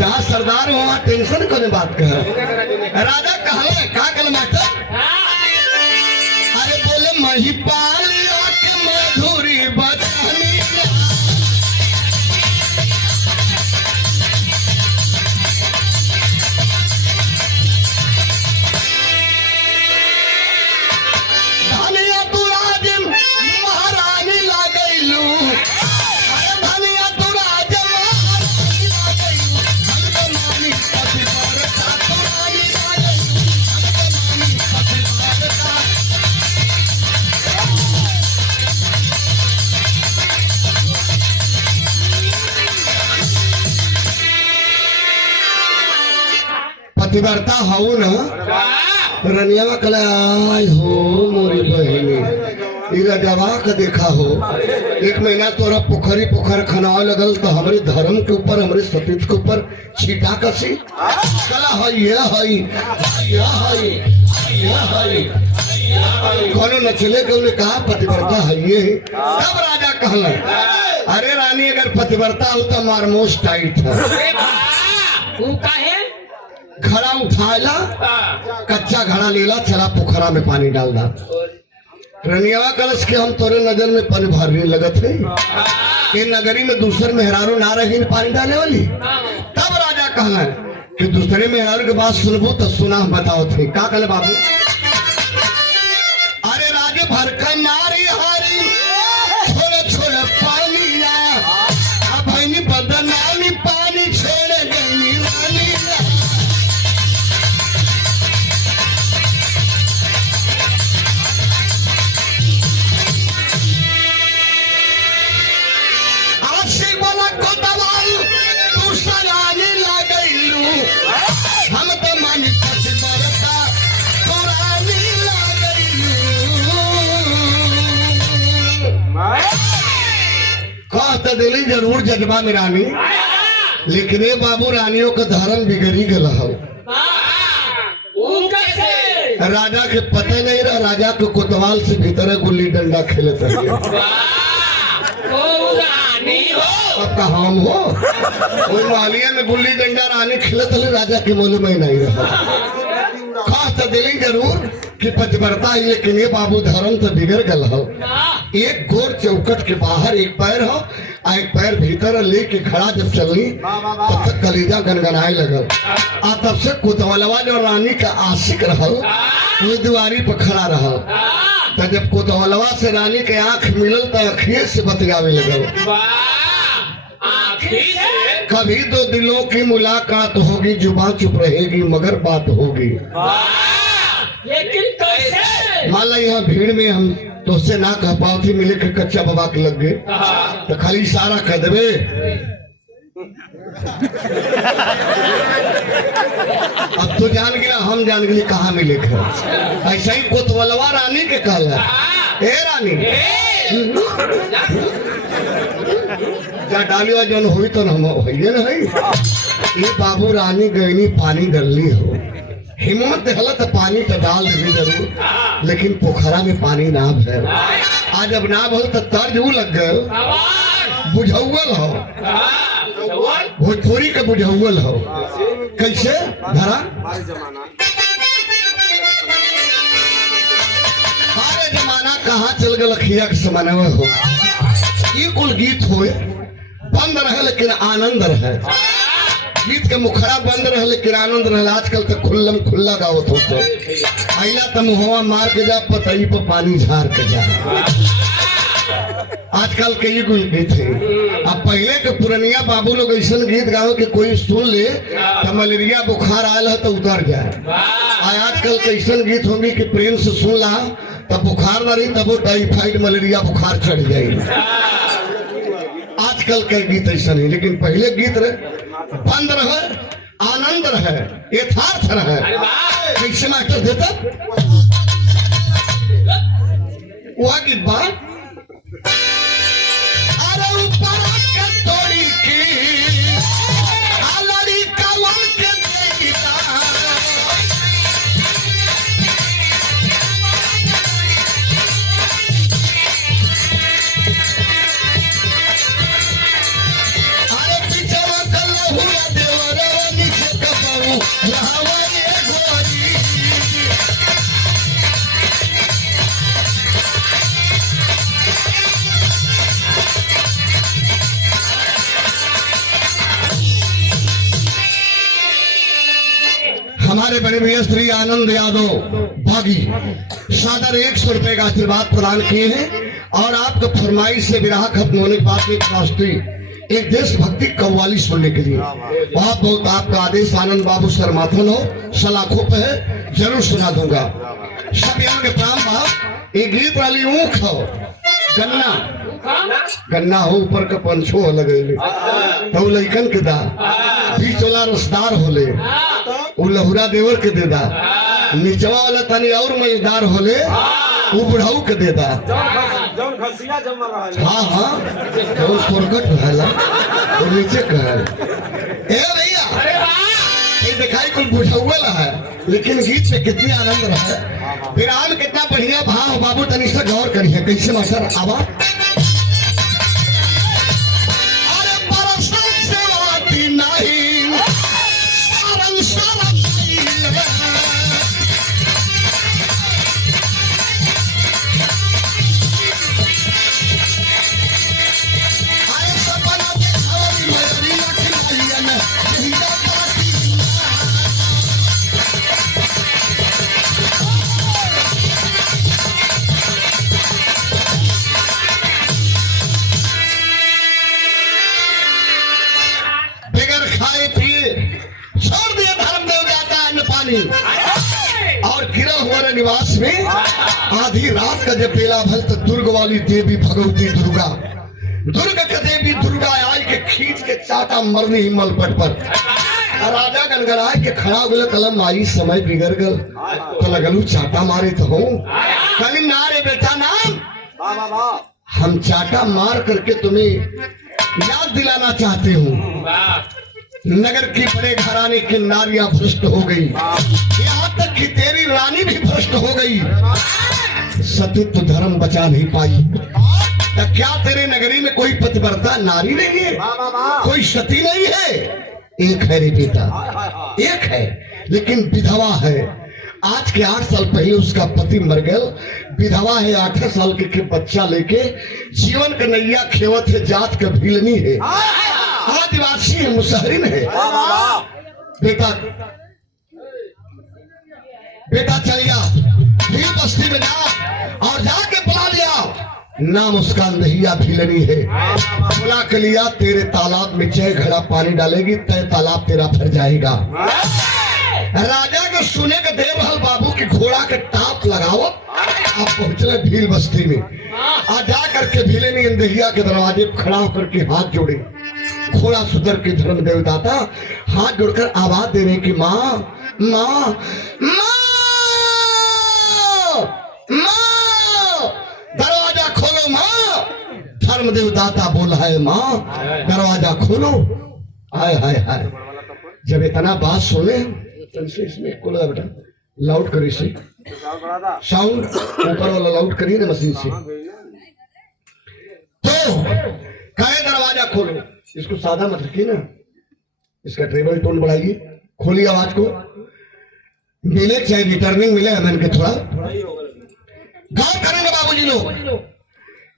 जहाँ सरदार हो वहाँ टेंशन को बात कह राजा कहले का कल मास्टर अरे बोले महिपालिया के मधुरी बचानी धनिया तू राज महारानी लागैलू अरे धनिया तू राज महारानी लागैलू हम मानी पतिव्रता तुम्हारी लागैलू हम मानी पतिव्रता पतिव्रता हो न रनियावा कला आय हो मोरी बहनी ई रजवा का देखा हो 1 महीना तोरा पोखरी पोखर खनाव लगल तो हमारे धर्म के ऊपर हमारे सतीत के ऊपर छीटा कसी कला हई कोनो नचले के उन्हें कहा पतिव्रता है ये तब राजा कहला अरे रानी अगर पतिव्रता हो तो हमार मोश टाइट है वो काहे घड़ा उठाला कच्चा घड़ा लेला चला पोखरा में पानी डाल दा रनियावा कलश के हम तोरे नजर में पानी भरने लगत है कि नगरी में दूसरे मेहरारू ना रही पानी डाले वाली तब राजा कहला कि दूसरे मेहरारू के बात सुनबो तो सुना बताओ थे का कहले बाबू अरे राजे भर का नारी हारी छोड़ छोड़ पानिया अब भैनी बदनामी पानी छोड़ गई रानी हम तो मानी पतिव्रता तो दिली जरूर जज्बा में रानी, लेकिन ये बाबू रानियों का धर्म बिगड़ी गल हो। वो कैसे? राजा के पता नहीं रहा, राजा के कोतवाल से भीतर गुल्ली डंडा खेलते रहे। ओ रानी हो, पता हम हो वही मालिया में गुल्ली डंडा रानी खेलते रहे, राजा के मालूम ही नहीं रहा। खास तो दिली जरूर कि पतिव्रता है, लेकिन ये बाबू धर्म तो बिगड़ गल हो। एक गोर चौकट के बाहर एक पैर हो और एक पैर भीतर लेके खड़ा जब चलनी तब तक कलीजा गनगनाए लगल। आ तब से कोतवालवा जो रानी का आशिक रहल वो दुआरी पर खड़ा रहल। तो जब कोतवालवा से रानी के आंख मिलल तो अखिए से बतियावे लगल। कभी तो दिलों की मुलाकात होगी, जुबान चुप रहेगी मगर बात होगी। लेकिन कैसे? मान लो यहाँ भीड़ में हम तो उससे ना कह पाओ थी, मिले के कच्चा बाबा के लग गए तो खाली इशारा कर देवे। अब तो जान गया, हम जान गए कहाँ मिले थे। ऐसा ही कोतवालवा रानी के कहला, ए रानी जा डालिया जन हुई तो हम होइए ना है। ये बाबू रानी गईनी पानी डलनी हो, हिम्मत हलत पानी तो डाल दी जरूर, लेकिन पोखरा में पानी ना भर। आज जब ना भल तो तर्ज ऊ लग गए, बुझौल हो, भोजपुरी के बुझौल हो। कैसे धरा सारे जमाना कहाँ चल गल, खिया के समाना हो। ये कुल गीत हो बंद रहे लेकिन आनंद रहे, गीत के मुखड़ा बंद रहे लेकिन आनंद रहे। आजकल तो खुल्लम खुल्ला गावत होते, अला तो मुहवा मार के जा, पतई पर पानी झार के जा। आजकल के ये गीत है। अब पहले के पुरनिया बाबू लोग ऐसा गीत गाओ कि कोई सुन ले तो मलेरिया बुखार आयल है तो उतर जाए। आजकल के ऐसा गीत होंगे कि प्रेम से सुन ला तब बुखार न रही, तब वो टाइफाइड मलेरिया बुखार चढ़ जाएगी। आजकल के गीत ऐसा नहीं, लेकिन पहले गीत बंद रहे, आनंद रहे, यथार्थ रहे। कैसे मास्टर देता वह गीत बा, अरे ऊपर के तोड़ी की आलड़ी कवन के देता, अरे पिछवा कल्ला हुआ देवरवा नीचे कपाऊ रहावा ये गोरी। हमारे बड़े भैया श्री आनंद यादव बागी सादर 100 रुपए का आशीर्वाद प्रदान किए हैं। और आपका फरमाइश से विराह खत्म होने के बाद एक राष्ट्रीय एक देशभक्ति कव्वाली सुनने के लिए बहुत बहुत आपका आदेश आनंद बाबू शर्माथन हो, सलाखों पे है, जरूर सुना दूंगा। सब यहाँ के प्राण भाव एक गीत वाली ऊख हो, गन्ना हो ऊपर का पंछो हो लगे तो लइकन के दा, बीच वाला रसदार होले वो लहुरा देवर के दे दा, निचवा वाला तनी और मजेदार होले वो बुढ़ाऊ के दे दा। हाँ हाँ तो सोरकट रहला वो नीचे कहल। ए भैया ये दिखाई कुल बुझौल है, लेकिन गीत में कितनी आनंद रहा। विराम कितना बढ़िया भाव बाबू तनी से गौर करिए। कैसे मास्टर आवाज, अरे परसों से आती नहीं शरम शरम अरे सपना के छोरी मेरी अखियां में हीरा और गिरा हुआ निवास में आधी रात का जब बेला भल तो दुर्ग वाली देवी भगवती दुर्गा, दुर्ग के देवी दुर्गा आई के खींच के चाटा मरनी ही मलपट पर। राजा गनगराय के खड़ा हुए कलम आई समय बिगड़ गल तो लगलू चाटा मारे तो हो कल नारे बेटा नाम हम चाटा मार करके तुम्हें याद दिलाना चाहती हूँ, नगर की बड़े घराने की नारियां भ्रष्ट हो गई, यहाँ तक कि तेरी रानी भी भ्रष्ट हो गई, सतीत्व धर्म बचा नहीं पाई। तो क्या तेरे नगरी में कोई पतिव्रता नारी नहीं है, कोई सती नहीं है? एक है रे बेटा, एक है, लेकिन विधवा है। आज के 8 साल पहले उसका पति मर गया, विधवा है, 8 साल के बच्चा लेके जीवन का नैया खेवत है, जात का भीलनी है, आदिवासी है, मुसहरिन है। बेटा बेटा चल जा, भील बस्ती में जा और जाके बुला लिया, नाम उसका अंधैया भीलनी है। बुला के लिया, तेरे तालाब में 6 घड़ा पानी डालेगी, तय तालाब तेरा भर जाएगा। राजा को सुने के देव हल बाबू की घोड़ा के टाप लगाओ। आप पहुंचे भील बस्ती में, आ जा करके भीलनी अंधैया के दरवाजे खड़ा होकर के हाथ जोड़े, घोड़ा सुधर के धर्म देवदाता हाथ जोड़कर आवाज दे रहे कि माँ माँ माँ माँ, दरवाजा खोलो माँ। धर्म देवदाता बोला है माँ दरवाजा खोलो। हाय हाय हाय, जब इतना बात सुने इसमें खोला बेटा, लाउड करी से साउंड ऊपर वाला लाउड करिए ना मशीन से, तो कहे दरवाजा खोलो। इसको सादा मत रखिए ना, इसका ट्रेबल टोन बढ़ाइए, खोलिए आवाज को, मिले चाहे रिटर्निंग मिले, मैंने के थोड़ा गौर करेंगे बाबूजी लोग।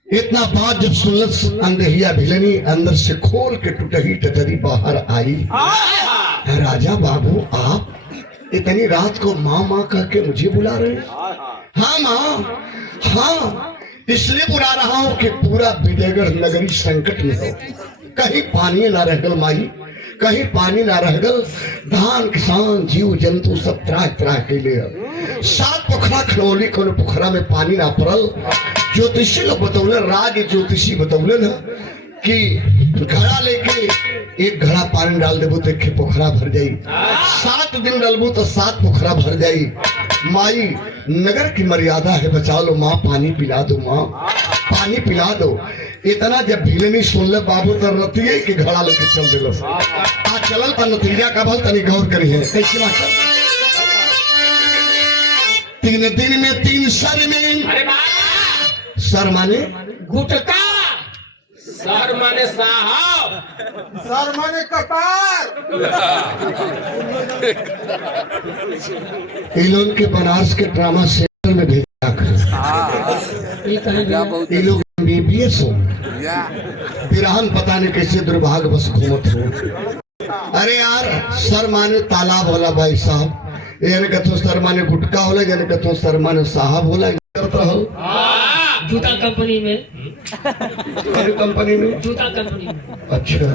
इतना बात जब सुनल अंधैया भिलनी अंदर से खोल के टूटही टटरी बाहर आई। राजा बाबू आप इतनी रात को माँ माँ कह के मुझे बुला रहे हैं? हाँ माँ, हाँ इसलिए बुला रहा हूँ कि पूरा विजयगढ़ नगरी संकट में हो, कहीं पानी ना रह गल माई, कहीं पानी ना रह गल, धान किसान जीव जंतु सब त्राह त्राह के लिए 7 पोखरा खनौली को पोखरा में पानी ना पड़ल। ज्योतिषी लोग बतौले, राज ज्योतिषी बतौले न कि घड़ा लेके 1 घड़ा पानी डाल देबो तो 1 पोखरा भर जाई, 7 दिन डालबो तो 7 पोखरा भर जाई। माई नगर की मर्यादा है, बचा लो माँ, पानी पिला दो माँ, पानी पिला दो। इतना जब भीलनी सुन ले बाबू तो रतिये के घड़ा लेके चल दिलो। आ चलल का नतीजा का भल तनी गौर करी है कैसी बात है। 3 दिन में 3 सर में, अरे वाह, सर माने गुटका, सर माने साहब, सर माने कपार। इलोन के बनारस के ड्रामा सेंटर में भेजा कर, ये लोग MBBS हो, बिरहन पता नहीं कैसे दुर्भाग्य बस घूमत हो। अरे यार सर माने तालाब होला भाई साहब, यानी कथो सर माने गुटका होला, यानी कथो सर माने साहब होला। करत रहो जूता कंपनी में, कंपनी में, जूता कंपनी में। अच्छा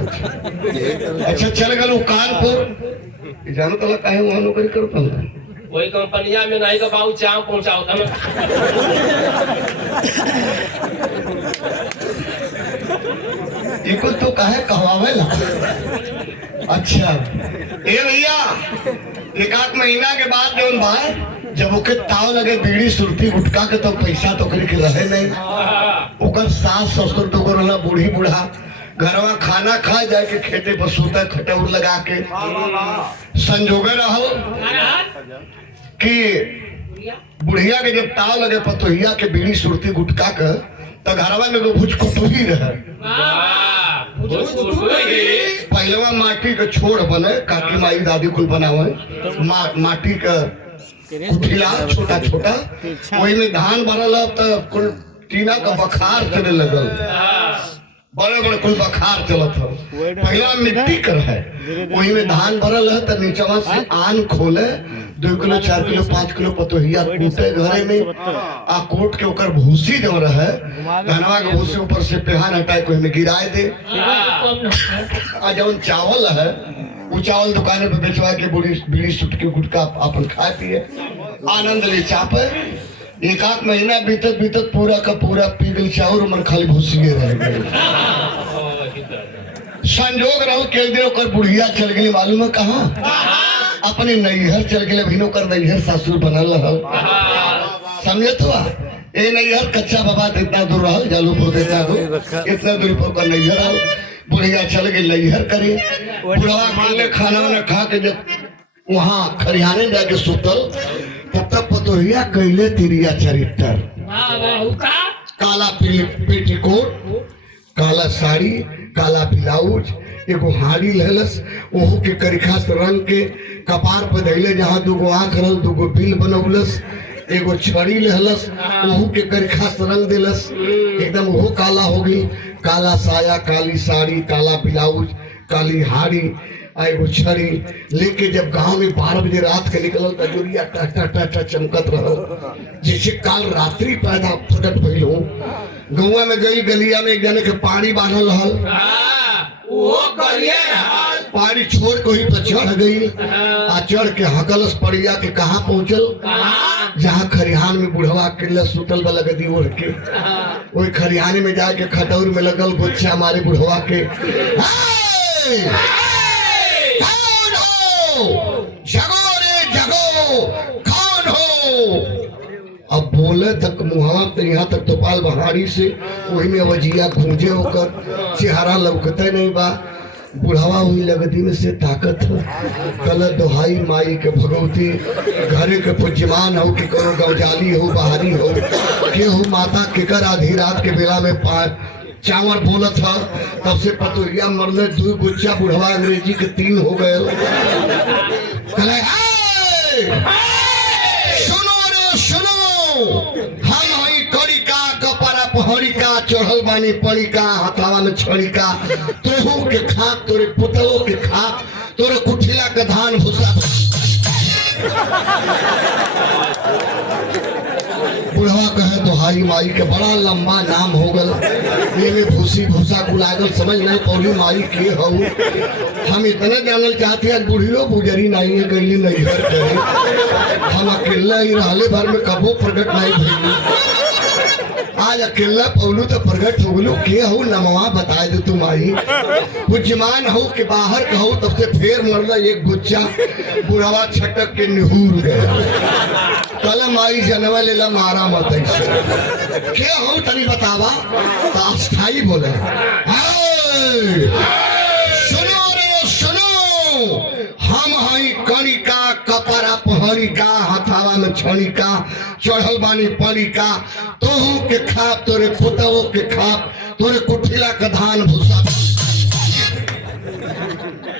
अच्छा चल गल कानपुर, जानो तो काहे वहां नौकरी करता हूँ, वही कंपनिया में नहीं का बाबू चाव पहुंचाओ था। इको तो काहे कहवावे ला। अच्छा ए भैया, 1 महीना के बाद जो बात जब ओके ताव लगे बीड़ी सुरती गुटका के तो पैसा तो करके रहे नहीं, ओकर सास ससुर तो करला बूढ़ी बूढ़ा घरवा खाना खा जाए के खेते पर सूता खटौर लगा के संजोगे रहल कि बुढ़िया के जब ताव लगे पतोहिया के बीड़ी सुरती गुटका के तो घरवा में एगो भुजकुटुही रहे। पहलवा माटी के छोड़ बने, काकी माई दादी कुल बनावे माटी का कुठिया छोटा छोटा, वही में धान भरल तो कुल टीना का बखार चले लगल, बड़े बड़े कुल बखार चलत हो। पहला मिट्टी कर है, वही में धान भरल है तो नीचवा से आन खोले, 2 किलो 4 किलो 5 किलो पतोहिया कूटे घरे में, आ कोट के ओकर भूसी जो रहे धनवा के भूसी ऊपर से पेहान हटाए कोई में गिराए दे। आ जब चावल है वो चावल दुकाने पे बेचवा के बीड़ी सुटके गुटका अपन खाए पिए आनंद ले चापे। 1 महीना बीतत बीतत पूरा का पूरा पी गई चावल, मन खाली भूसिए रह गए। संजोग रहो के दिन ओकर बुढ़िया चल गई, मालूम है कहाँ? अपने नैहर चल गए, अभी ओकर नैहर सासुर बनल रहल, समझे तो ए नैहर कच्चा बाबा इतना दूर रहल, जालूपुर इतना दूर पर ओकर नैहर रहल। बुढ़िया चल गई लैहर करे। बुढ़वा मान ले खाना वाना खा के जब वहाँ खरियाने में जाके सुतल तब तक पतोहिया कैले तिरिया चरित्र, काला पेटीकोट, काला साड़ी, काला ब्लाउज, एगो हाड़ी लहलस ओहू के करिखास रंग के कपार पे धैले, जहाँ दूगो आँख रहल दूगो बिल बनौलस, एगो छड़ी लहलस ओहू के करिखास रंग दिलस, एकदम ओहो काला हो गई। काला साया, काली साड़ी, काला ब्लाउज, काली हाड़ी, एगो छड़ी लेके जब गांव में 12 बजे रात के निकलल तजुरिया टटा टटा चमकत रहल जैसे काल रात्रि पैदा प्रकट भइल हो। गौवा में गई गलिया में एक जने के पानी बांधल रहल, पानी छोड़ के वहीं पर चढ़ गई आ चढ़ के हकलस पड़िया के कहाँ पहुंचल, जहाँ खरिहान में बुढ़वा अकेला सुतल वाला गदी ओढ़ के, वही खरिहाने में जाके खटौर में लगल गोच्छा मारे बुढ़वा के, जगो रे जगो, कौन हो? अब बोले तक मुहावा तो यहाँ तक तो पाल बहारी से वही में वजिया गूंजे होकर चेहरा लौकते नहीं बा। बुढ़ावा हुई लगदी में से ताकत हो, कल दोहाई माई के भगवती, घरे के पुजमान हो कि कोनो गौजाली हो बाहरी हो के हो माता केकर आधी रात के बेला में चावल बोलत था, तब से पतोहिया मरले 2 गुच्छा, बुढ़वा अंग्रेजी के 3 हो गए। सुनो रे सुनो, हम हई कड़िका कपड़ा पहड़िका, चढ़ल बानी पड़िका, हथावा में छड़िका, तोहू के खाक तोरे पुतवो के खाक, तोरे कुठिला के धान भूसा। बुढ़वा कहे दोहाई माई के बड़ा लंबा नाम हो गल, ये में भूसी भूसा गुलागल समझ नहीं पौली माई के हो। हम इतने जानल चाहते हैं बुढ़ियो बुजरी नहीं है गईली नहीं घर करे, हम अकेला ही रहले भर में कबो प्रकट नहीं भइली, आज अकेला पौलू तो प्रकट हो गलू के हो नमवा बताए दे तुम आई बुझमान हो के बाहर कहो, तब से फेर मरला 1 गुच्छा, बुढ़वा छटक के निहूर गया। कलम आई जनवा लेला मारा मत ऐसे क्या हो तनी बतावा, तो अस्थाई बोले सुनो रे सुनो, हम हई कणिका कपड़ा पहड़िका, हथावा में छड़िका, चढ़ल बानी पड़िका, तोहू के खाप तोरे पुतवो के खाप, तोरे कुठिला के धान भूसा।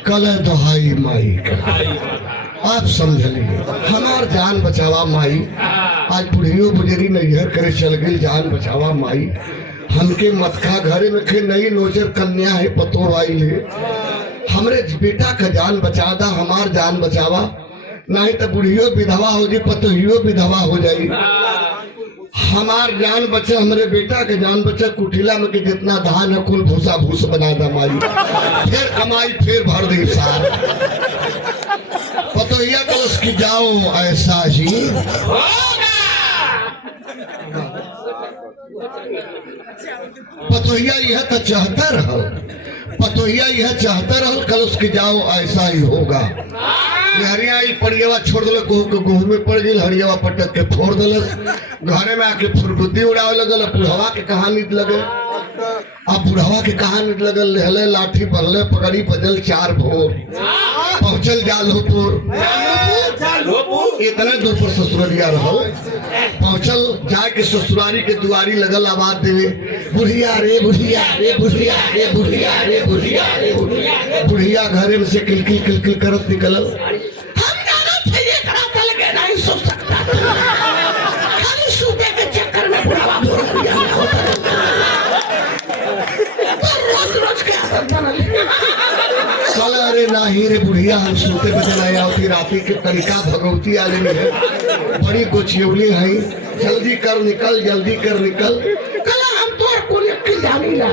कल दोहाई माई का आप समझलिए, हमार जान बचावा माई, आज बुढ़ियो बुजरी नैहर करे चल गई, जान बचावा माई, हमके मतखा घरे में खे नई नोचर कन्या है पतो आई है, हमरे बेटा का जान बचा दा, हमार जान बचावा, नहीं तो बुढ़ियो विधवा हो जाए पतोहियो विधवा हो जाए, हमार जान बचे, हमरे बेटा के जान बचे, कुठिला में के जितना धान है कुल भूसा भूस बना दा माई, फिर कमाई फिर भर दे सार। पतोहिया तो उसकी जाओ ऐसा ही पतोहिया यह तो चाहता रहा, पतोहिया यह चाहता रहा कल उसके जाओ ऐसा ही होगा। हरिया पड़ियावा छोड़ दिल, गोहू में पड़ गई, हरियावा पटक के फोड़ दिल, घरे में आके फुरबुद्धि उड़ावे लगल, बुढ़वा के कहानी लगे, अब बुढ़वा के कहानी लगल, लहले लाठी बल्ले पकड़ी बजल 4 भोर, पहुंचल जालहोपुर, इतने दूर पर ससुरिया रहो, पहुंचल जाके ससुरारी के दुआरी लगल आवाज देवे, बुढ़िया रे बुढ़िया रे बुढ़िया रे बुढ़िया रे बुढ़िया रे बुढ़िया, बुढ़िया घरे में से किलकिल किलकिल करत निकलल, हम जानत थे ये करा चल के नहीं सो सकता, खाली सूते के चक्कर में बुढ़वा बोल दिया रोज रोज के कल अरे नाही रे बुढ़िया, हम सूते पे चला होती राती के तरीका भगवती आले में बड़ी गोचियौली है, जल्दी कर निकल जल्दी कर निकल, कल हम तो को निकल जानी ना,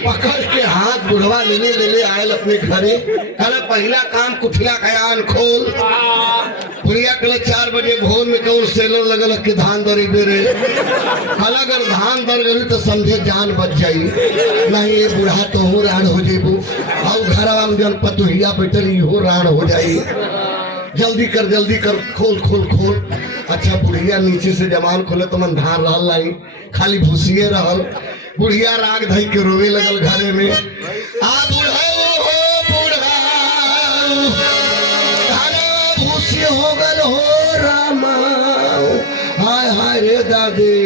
पकड़ के हाथ बुढ़वा ले आयल अपने घरे, कल पहला काम कुठिला कयान खोल, बुढ़िया कल 4 बजे भोर में कौन सेलर लगल के धान दरी बेरे, कल अगर धान दर गई तो समझे जान बच जाई, नहीं ये बूढ़ा तो हो रान हो जेबू, और घरवा में जन पतोहिया बैठल हो रान हो जाई, जल्दी कर खोल खोल खोल। अच्छा बुढ़िया नीचे से जमान खोले तो मन धान रहल नहीं, खाली भूसिए रहल, बुढ़िया राग धई के रोवे लगल घरे में। आ बुढ़ाओ हो बुढ़ाओ धाना भूसी हो गल हो रामा। हाय हाय रे दादी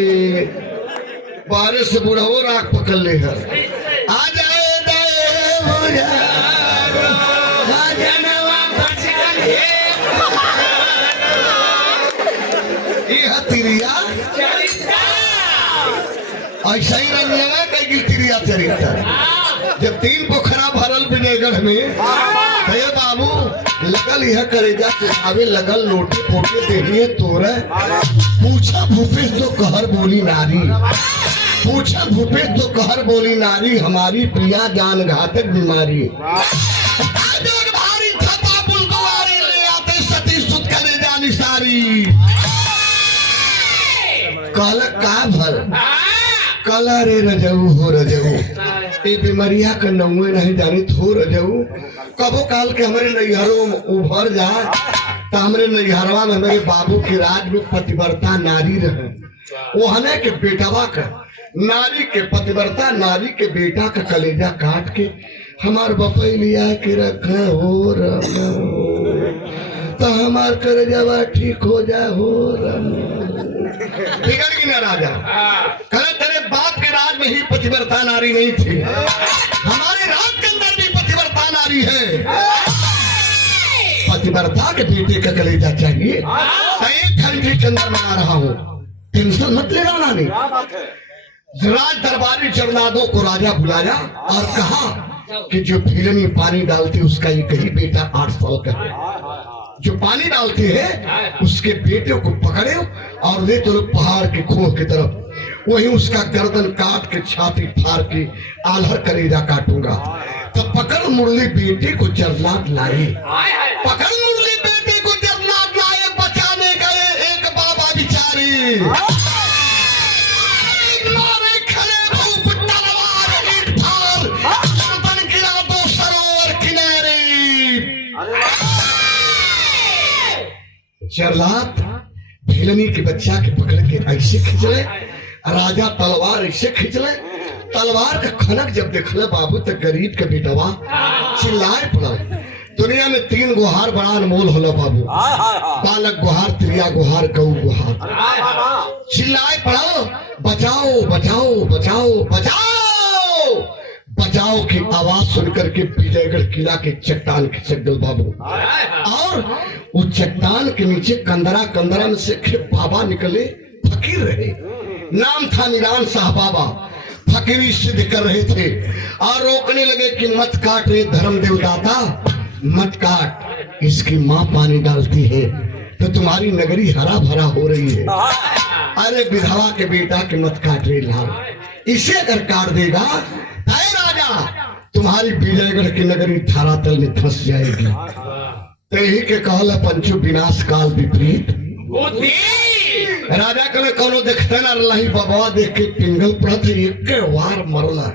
बारिश से बुढ़ाओ राग पकड़ ले है। आ जाए दाए बुढ़ाओ आ जानवा भचकल हे यह तिरिया ऐसा ही रंगना कई तिरिया चरित्र। जब 3 पोखरा भरल विजयगढ़ में हे बाबू लगल यह करेजा चढ़ावे लगल लोटे पोटे देहिए तोरे। पूछा भूपेश तो कहर बोली नारी, पूछा भूपेश तो कहर बोली नारी, हमारी प्रिया जान घातक बीमारी। भारी थपा बुलगुआरी ले आते सती सुत कलेजा निसारी। कल का भर कला रे रजऊ हो रजऊ ये बीमारिया का नौवे नहीं जानी थो रजऊ। कबो काल के हमारे नैहरों में उभर जाए तो हमारे नैहरवा में हमारे बाबू के राज में पतिव्रता नारी रहे। वो हने के बेटवा का नारी के पतिव्रता नारी के बेटा का कलेजा काट के हमार बपई लिया के रखे हो रमो तो हमार कलेजा ठीक हो जा हो रमो। बिगड़ गई ना राजा करे तेरे बाप के राज में ही पतिव्रता नारी नहीं थी, हमारे राज के अंदर भी पतिव्रता नारी है। पतिव्रता के बेटे का कलेजा चाहिए तो 1 घंटे के अंदर बना रहा हूँ, टेंशन मत लेना नानी। राज दरबारी जगन्नाथों को राजा बुलाया और कहा कि जो भीलनी पानी डालती उसका एक ही बेटा 8 साल का है। जो पानी डालते हैं उसके बेटे को पकड़े और ले चलो पहाड़ के खोह की तरफ, वहीं उसका गर्दन काट के छाती फाड़ के आलहर कलेजा काटूंगा। तो पकड़ मुरली बेटे को जरनाथ लाए, पकड़ मुरली बेटे को जरनाथ लाए, बचाने गए एक बाबा बिचारी। मारे खड़े रूप तलवार ईंट फाड़, गर्दन गिरा 2 सरोवर किनारे। जरनाथ भीलनी के बच्चा के पकड़ के ऐसे खिंचले, राजा तलवार ऐसे खिंचले। तलवार का खनक जब देखले बाबू तो गरीब के बेटवा चिल्लाए पड़ल। दुनिया में 3 गुहार बड़ा अनमोल होला बाबू, बालक गुहार, त्रिया गुहार, गऊ गुहार। चिल्लाए पड़ो बचाओ बचाओ बचाओ बचाओ बचाओ की आवाज सुनकर के विजयगढ़ किला के चट्टान खिसक गल बाबू। और उस चट्टान के नीचे कंदरा कंदरा में से बाबा निकले, फकीर रहे, नाम था मीरान शाह बाबा। फकीरी सिद्ध कर रहे थे और रोकने लगे कि मत काट रे धर्म देवदाता, मत काट, इसकी माँ पानी डालती है तो तुम्हारी नगरी हरा भरा हो रही है। अरे विधवा के बेटा के मत काट रे लाल, इसे अगर काट देगा राजा तुम्हारी विजयगढ़ की नगरी धरातल में धंस जाएगी। तेही के कहला पंचो विनाश काल विपरीत। राजा कने कोनो देखते ना रही, बाबा देख के पिंगल पड़त एक के वार मरला।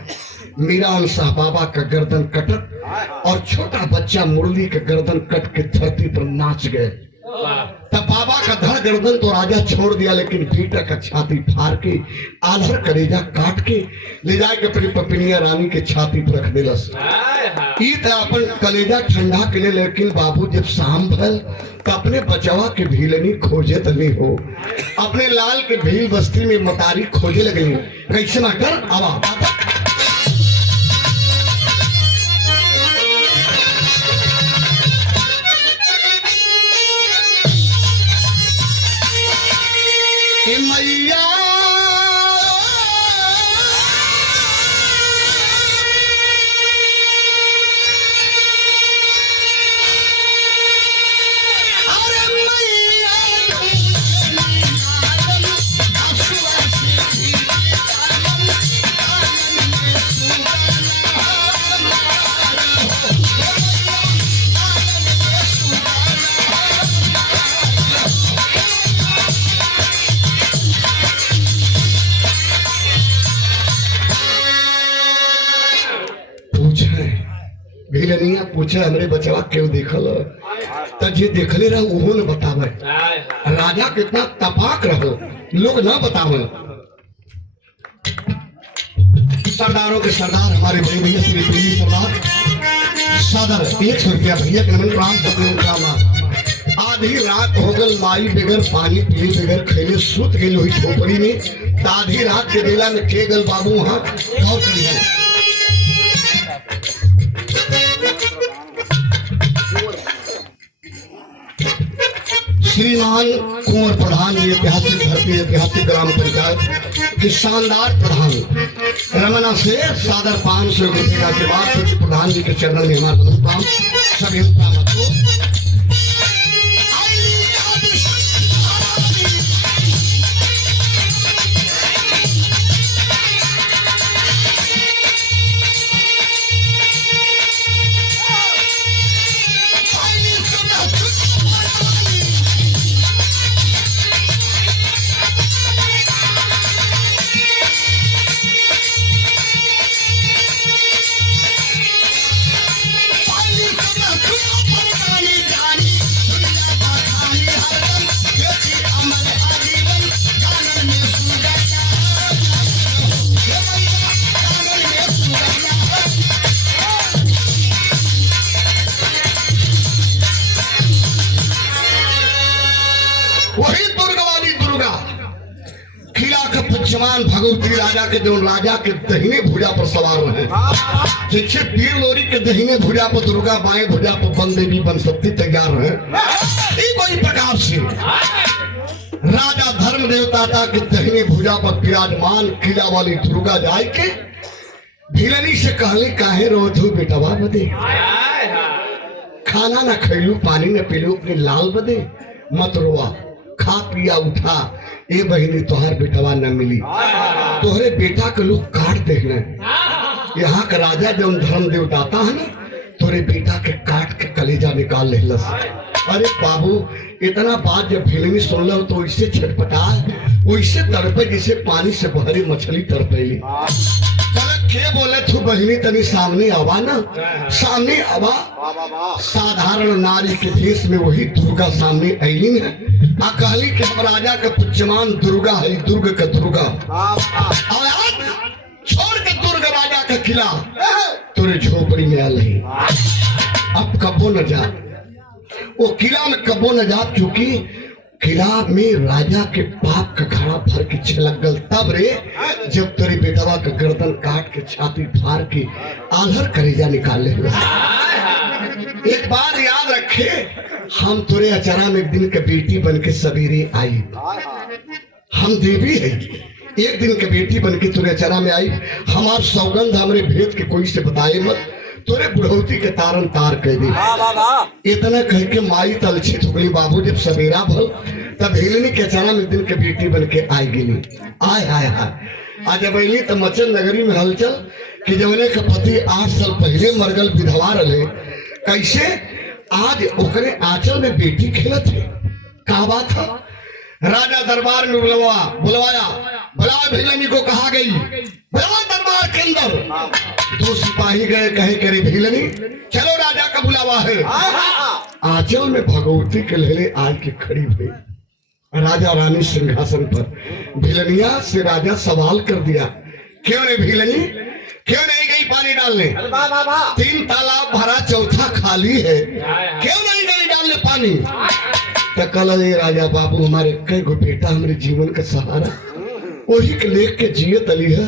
मीरान शाह बाबा का गर्दन कटक और छोटा बच्चा मुरली के गर्दन कट के धरती पर नाच गए। तब बाबा का धड़ गर्दन तो राजा छोड़ दिया, लेकिन बेटा का छाती फाड़ के आधर कलेजा काट के ले जाके अपनी पपिनिया रानी के छाती पर रख दिलस। अपन कलेजा ठंडा के लिए, लेकिन बाबू जब शाम भल तो अपने बचवा के भीलनी खोजे तनी हो, अपने लाल के भील बस्ती में मतारी खोजे लगनी। कैसे ना कर आवा मैया भीलनिया पूछे हमरे बचवा क्यों देखल तो जे देखले रहो उहो न बतावे। राजा कितना तपाक रहो लोग ना बतावे। सरदारों के सरदार हमारे बड़े भैया श्री पीली सरदार सदर 100 रुपया भैया के नमन प्रणाम सब। आधी रात हो गल माई बगैर पानी पी बगैर खैले सुत गई हुई झोपड़ी में। तो आधी रात के बेला में के गल बाबू वहाँ गौर करिए। श्रीमान कुंवर प्रधान जी ऐतिहासिक धरती ऐतिहासिक ग्राम पंचायत के शानदार प्रधान रमना से सादर 500 रुपये का आशीर्वाद प्रधान जी के चरणों में हमारा नमस्कार सभी को। वही दुर्गा वाली दुर्गा किला के पंचमान भगवती राजा के जो राजा के दहिने भुजा पर सवार रहे। जैसे पीर लोरी के दहिने भुजा पर दुर्गा बाएं भुजा पर बन देवी बन सकती तैयार है। कोई प्रकार से राजा धर्म देवता के दहिने भुजा पर विराजमान किला वाली दुर्गा जाए के भिलनी से कहले काहे रोधू बेटवा बदे खाना न खैलू पानी न पीलू अपने लाल बदे मत रोआ खा पिया उठा ए बहिनी तोहर बेटवा न मिली तोहरे बेटा के लोग काट देना। यहाँ का राजा जब धर्म देवदाता है ना तोरे बेटा के काट के कलेजा निकाल ले। अरे बाबू इतना बात जब फिल्मी सुन लो तो इससे छटपटा वैसे तड़पे जैसे पानी से बहरी मछली तड़पेली। के बोले तू बहिनी तनी सामने आवा ना सामने आवा। साधारण नारी के देश में वही दुर्गा सामने ऐली है आ कहली के हम राजा का पुच्यमान दुर्गा है दुर्ग का दुर्गा छोड़ के दुर्ग राजा का किला तुरे झोपड़ी में आ रही। अब कबो न जा वो किला में कबो न जा चुकी किला में राजा के पाप का घड़ा भर के छलक गल तब रे जब तेरे बेटवा का गर्दन काट के छाती फाड़ के आधर करेजा निकाल ले। एक बात याद रखे हम तुरे अचारा में एक दिन के बेटी बन के सवेरे आई। हम देवी है एक दिन के बेटी बन के तुरे अचारा में आई। हमार सौगंध हमरे भेद के कोई से बताए मत तोरे बुढ़ौती के तारन तार कह दी। इतना कह के माई तलछी थुकली। बाबू जब सवेरा भल तब हिलनी के अचारा में दिन के बेटी बन के आई गिनी। आय हाय हाय आज जब अली तो मचल नगरी में हलचल कि जवने का पति 8 साल पहले मरगल विधवा रहे कैसे आज ओकरे आंचल में बेटी खेलत है। का बात है राजा दरबार में बुलवाया बुलावा भिलनी को कहा गई बुलावा दरबार के अंदर। 2 सिपाही गए कहे करे भिलनी चलो राजा का बुलावा है। आंचल में भगवती के लहले आज की खड़ी हुई। राजा रानी सिंहासन पर भिलनिया से राजा सवाल कर दिया क्यों रे भिलनी क्यों नहीं गई पानी डालने? 3 तालाब भरा चौथा खाली है क्यों नहीं गई डालने पानी? तो कल राजा बाबू हमारे कई गो बेटा हमारे जीवन का सहारा वही के लेख के जिये तली है।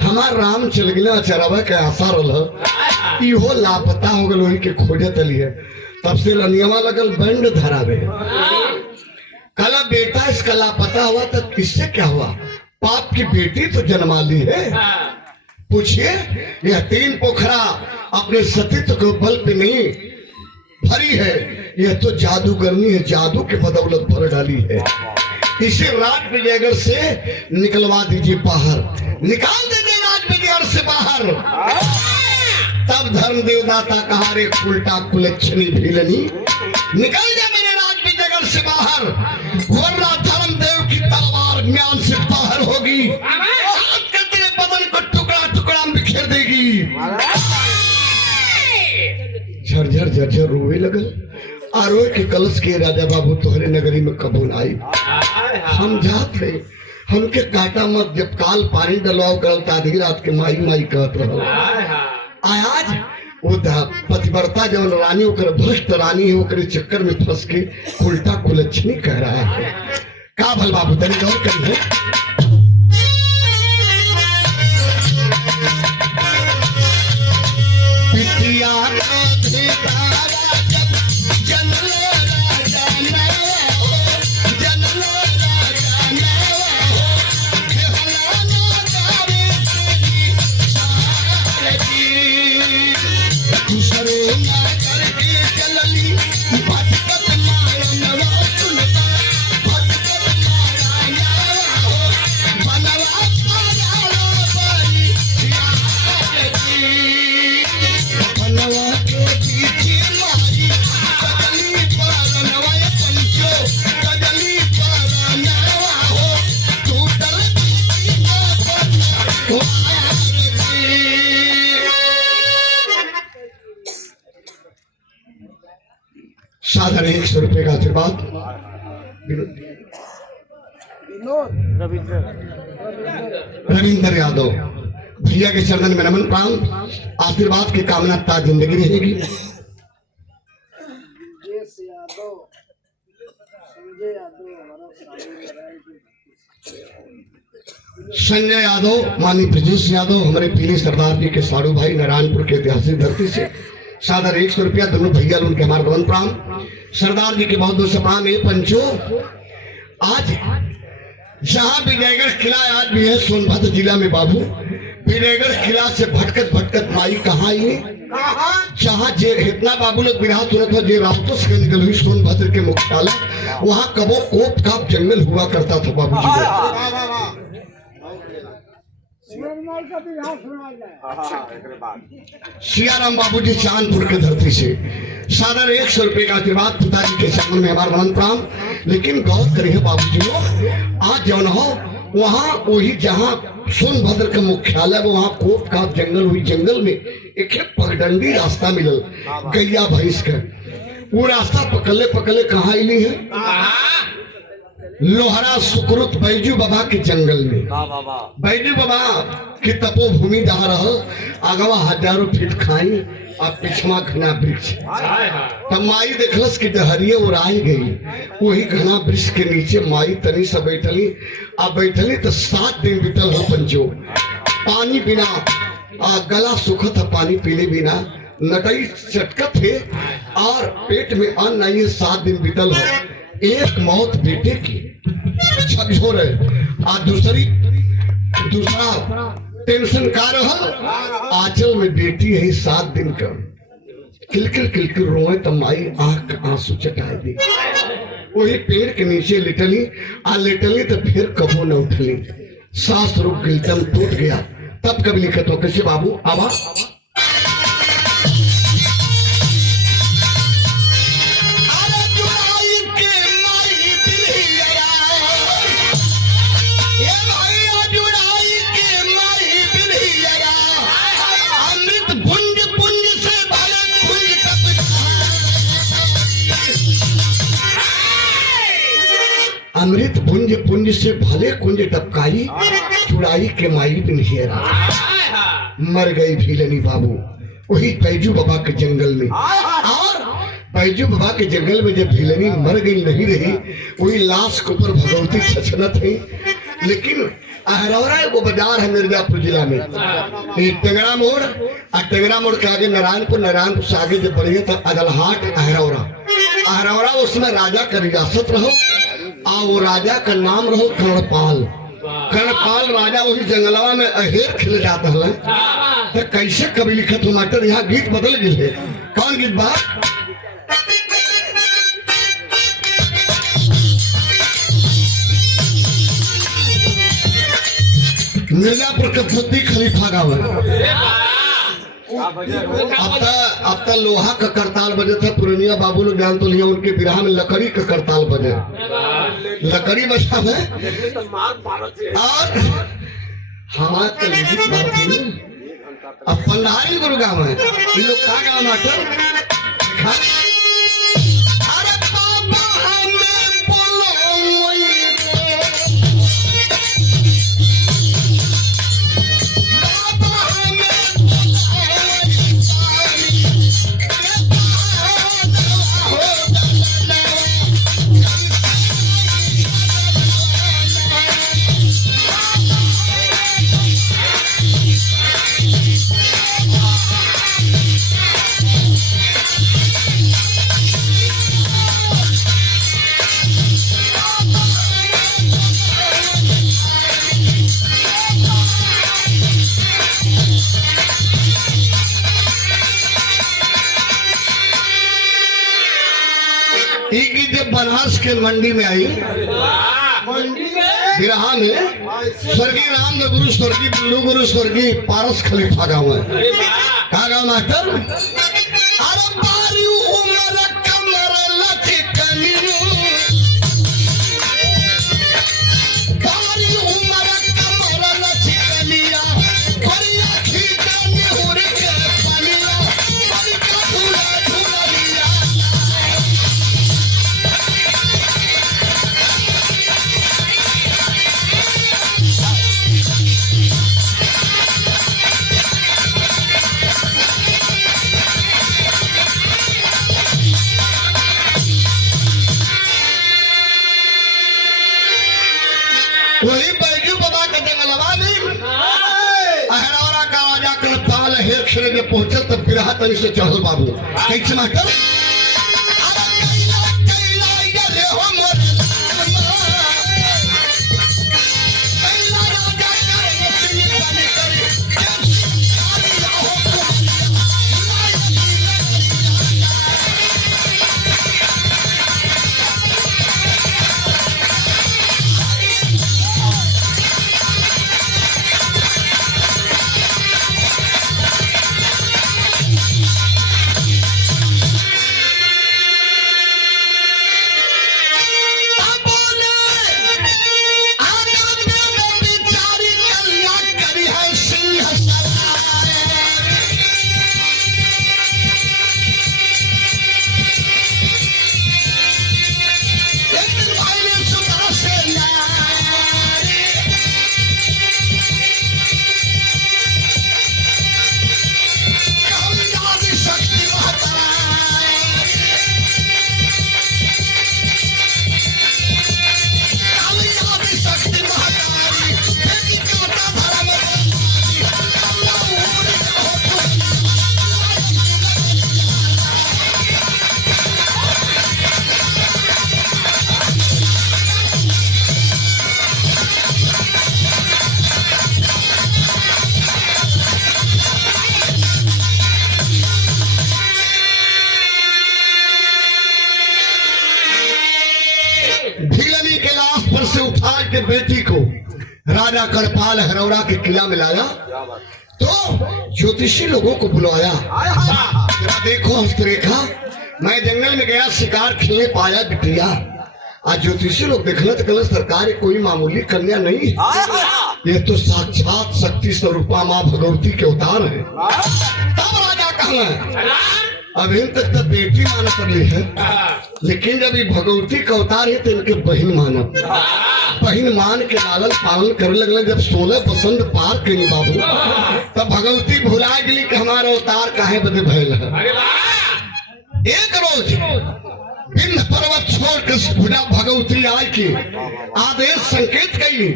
हमार राम चल गया चरावा के आशा रहा इहो लापता हो गल वही के खोजे तली है। तब से रनियवा लगल बंड धरावे कल बेटा इसका लापता हुआ तो किससे क्या हुआ? पाप की बेटी तो जन्मा ली है। पूछिए यह 3 पोखरा अपने सतीत्व के बल पे नहीं भरी है यह तो जादूगरनी है जादू के बदौलत भर डाली है। इसे राज विजयगढ़ से निकलवा दीजिए बाहर निकाल दीजिए राज विजयगढ़ से बाहर। तब धर्म देवदाता कहा रे उल्टा कुलच्छनी भिलनी निकल जा मेरे राज विजयगढ़ से बाहर वरना धर्म देव की तलवार म्यान से बाहर होगी तेरे बदन को टुकड़ा टुकड़ा बिखेर देगी। झरझर झरझर रोए लगल आरोह के कलश के राजा बाबू तोहरे नगरी में कबूल आई। हम जात रहे हमके काटा मत, जब काल पानी डलवाओ करल त आधी रात के माई माई कहत रहो। आज वो पतिव्रता जवन रानी होकर भ्रष्ट रानी होकर चक्कर में फंस के उल्टा कुलच्छनी कह रहा है। का भल बाबू तनी गौर करिए। पिटिया साधन 100 रुपए का आशीर्वाद। रविंद्र यादव भैया के चरणन में नमन प्राण, आशीर्वाद की कामना ता जिंदगी रहेगी। संजय यादव माननीय ब्रजेश यादव हमारे पीले सरदार जी के साड़ू भाई नारायणपुर के ऐतिहासिक धरती से सादर 100 रुपया दोनों भैया उनके हमारे दवन प्राण। सरदार जी के बहुत बहुत सप्राम। ये पंचो आज जहां विजयगढ़ किला आज भी है सोनभद्र जिला में बाबू, विजयगढ़ किला से भटकत भटकत माई कहाँ आई है, जहाँ जे इतना बाबू लोग विराह सुनत हो जे रास्तों से निकल हुई सोनभद्र के मुख्यालय, वहाँ कबो कोप काप जंगल हुआ करता था बाबू जी। सियाराम बाबू जी चांदपुर के धरती से सादर 100 रुपए का आशीर्वाद पिताजी के चरण में हमारा नमन प्राण। लेकिन गौर करिए बाबू जी लोग, आज जौन हो वहाँ वही जहाँ सोनभद्र का मुख्यालय वहाँ कोप काप जंगल हुई, जंगल में एक पगडंडी रास्ता मिलल गैया भैंस का। वो रास्ता पकड़ले पकड़ले कहाँ आईली है लोहरा सुकृत बैजू बाबा के जंगल में। बैजू बाबा की तपोभूमि जहाँ रहल, आगवा हजारों फीट खाई और पिछवा घना वृक्ष। तब माई देखलस कि डहरिये उड़ाई गई, वही घना वृक्ष के नीचे माई तनी से बैठली। अब बैठली तो 7 दिन बीतल हो पंचो, पानी बिना गला सूखत है, पानी पीले बिना नटई चटकत है और पेट में अन्न नहीं है। 7 दिन बीतल हो, एक मौत बेटे की झकझोर है और दूसरा टेंशन का रहल, आंचल में बेटी है 7 दिन का। किलकिल किलकिल रोए तो माई आंख आंसू चटाई दी। वही पेड़ के नीचे लेटली आ लेटली तो फिर कबो न उठली, सांस रुक गई, दम टूट गया। तब कभी लिखत हो कैसे बाबू आवा अमृत पुंज पुंज से भले कुंज टपकाई, चुड़ाई के माई बिन हेरा। मर गई भीलनी बाबू वही बैजू बाबा के जंगल में। और बैजू बाबा के जंगल में जब भीलनी मर गई नहीं रही, वही लाश के ऊपर भगवती छछनत है। लेकिन अहरौरा वो बाजार है मिर्जापुर जिला में, टेंगरा मोड़ और टेंगरा मोड़ के आगे नारायणपुर, नारायणपुर से आगे जब बढ़िए तो अदलहाट अहरौरा। अहरौरा उसमें राजा का रियासत रहो और वो राजा का नाम रहो कर्णपाल। कर्णपाल राजा वही जंगलवा में अहेर खिल जाता है। तो कैसे कभी लिखत हो मास्टर, यहाँ गीत बदल गई है। कौन गीत बा? मिर्जापुर के फुद्दी खलीफा गाँव है। अब तक लोहा का करताल बजे था, पुरनिया बाबू लोग जान तो लिया, उनके विराह में लकड़ी का करताल बजे, लकड़ी बजा है। और हमारे अब पंडारी गुरु गाँव है, ये लोग कहाँ गाँव मास्टर बनास के मंडी में आई मंडी में बिरहा में स्वर्गीय राम गुरु स्वर्गीय बिल्लू गुरु स्वर्गीय पारस खलीफा गाँव है। कहा गाँव मास्टर? अरे बारी उमर कमर लचकनी, बारी उमर कमर लचकनिया, बरिया खींचा निहुर के पनिया, बरिया झूला झूलनिया। वही बैजू बाबा का जंगलवा में अहरावरा का राजा के पाल हेर खेले में पहुंचे तब बिरहा तनी से चढ़ल बाबू कैसे मास्टर? भीलनी के लाश पर से उठा के बेटी को राजा करपाल हरौरा के किला में लाया तो ज्योतिषी लोगों को बुलाया। जरा देखो हस्तरेखा, मैं जंगल में गया शिकार खेलने पाया बिटिया। आज ज्योतिषी लोग देखने तो कहले सरकार कोई मामूली कन्या नहीं, ये तो साक्षात शक्ति स्वरूपा माँ भगवती के अवतार है। तब राजा कहना अभी तक तो बेटी माना कर ली है, लेकिन जब ये भगवती का अवतार है तो इनके बहन माना। बहन मान के लालन पालन करे लगल। जब 16 बसंत पार करी बाबू तब भगवती भुला गई कि हमारा अवतार काहे बदे भयल है। एक रोज विंध्य पर्वत छोड़ के भगवती आय की आदेश संकेत कई,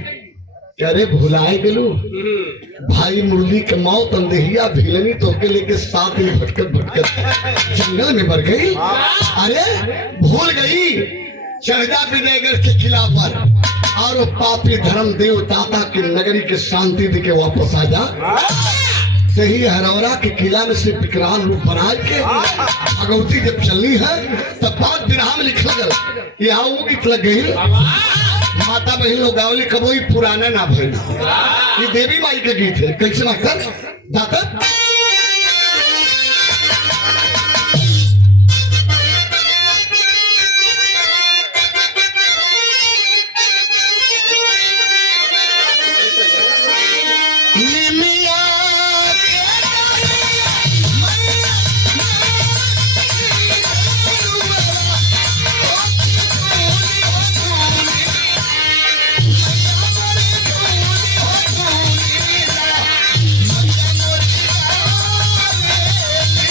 अरे भुलाए गेलू भाई मुरली के मौत अंधेहिया भीलनी तो के लेके साथ में भटकत भटकत जंगल में मर गई। अरे भूल गई चढ़जा विजयगढ़ के किला पर और वो पापी धर्म देव दाता की नगरी के शांति दे के वापस आ जा। सही हरौरा के किला में से विकराल रूप बना के भगवती जब चलनी है तब बात विराह में लिख लग यहाँ वो गीत लग गई। माता बहन लोग गावली कबो पुराना ना भइल, ये देवी माई के गीत है। कैसे मास्टर दाता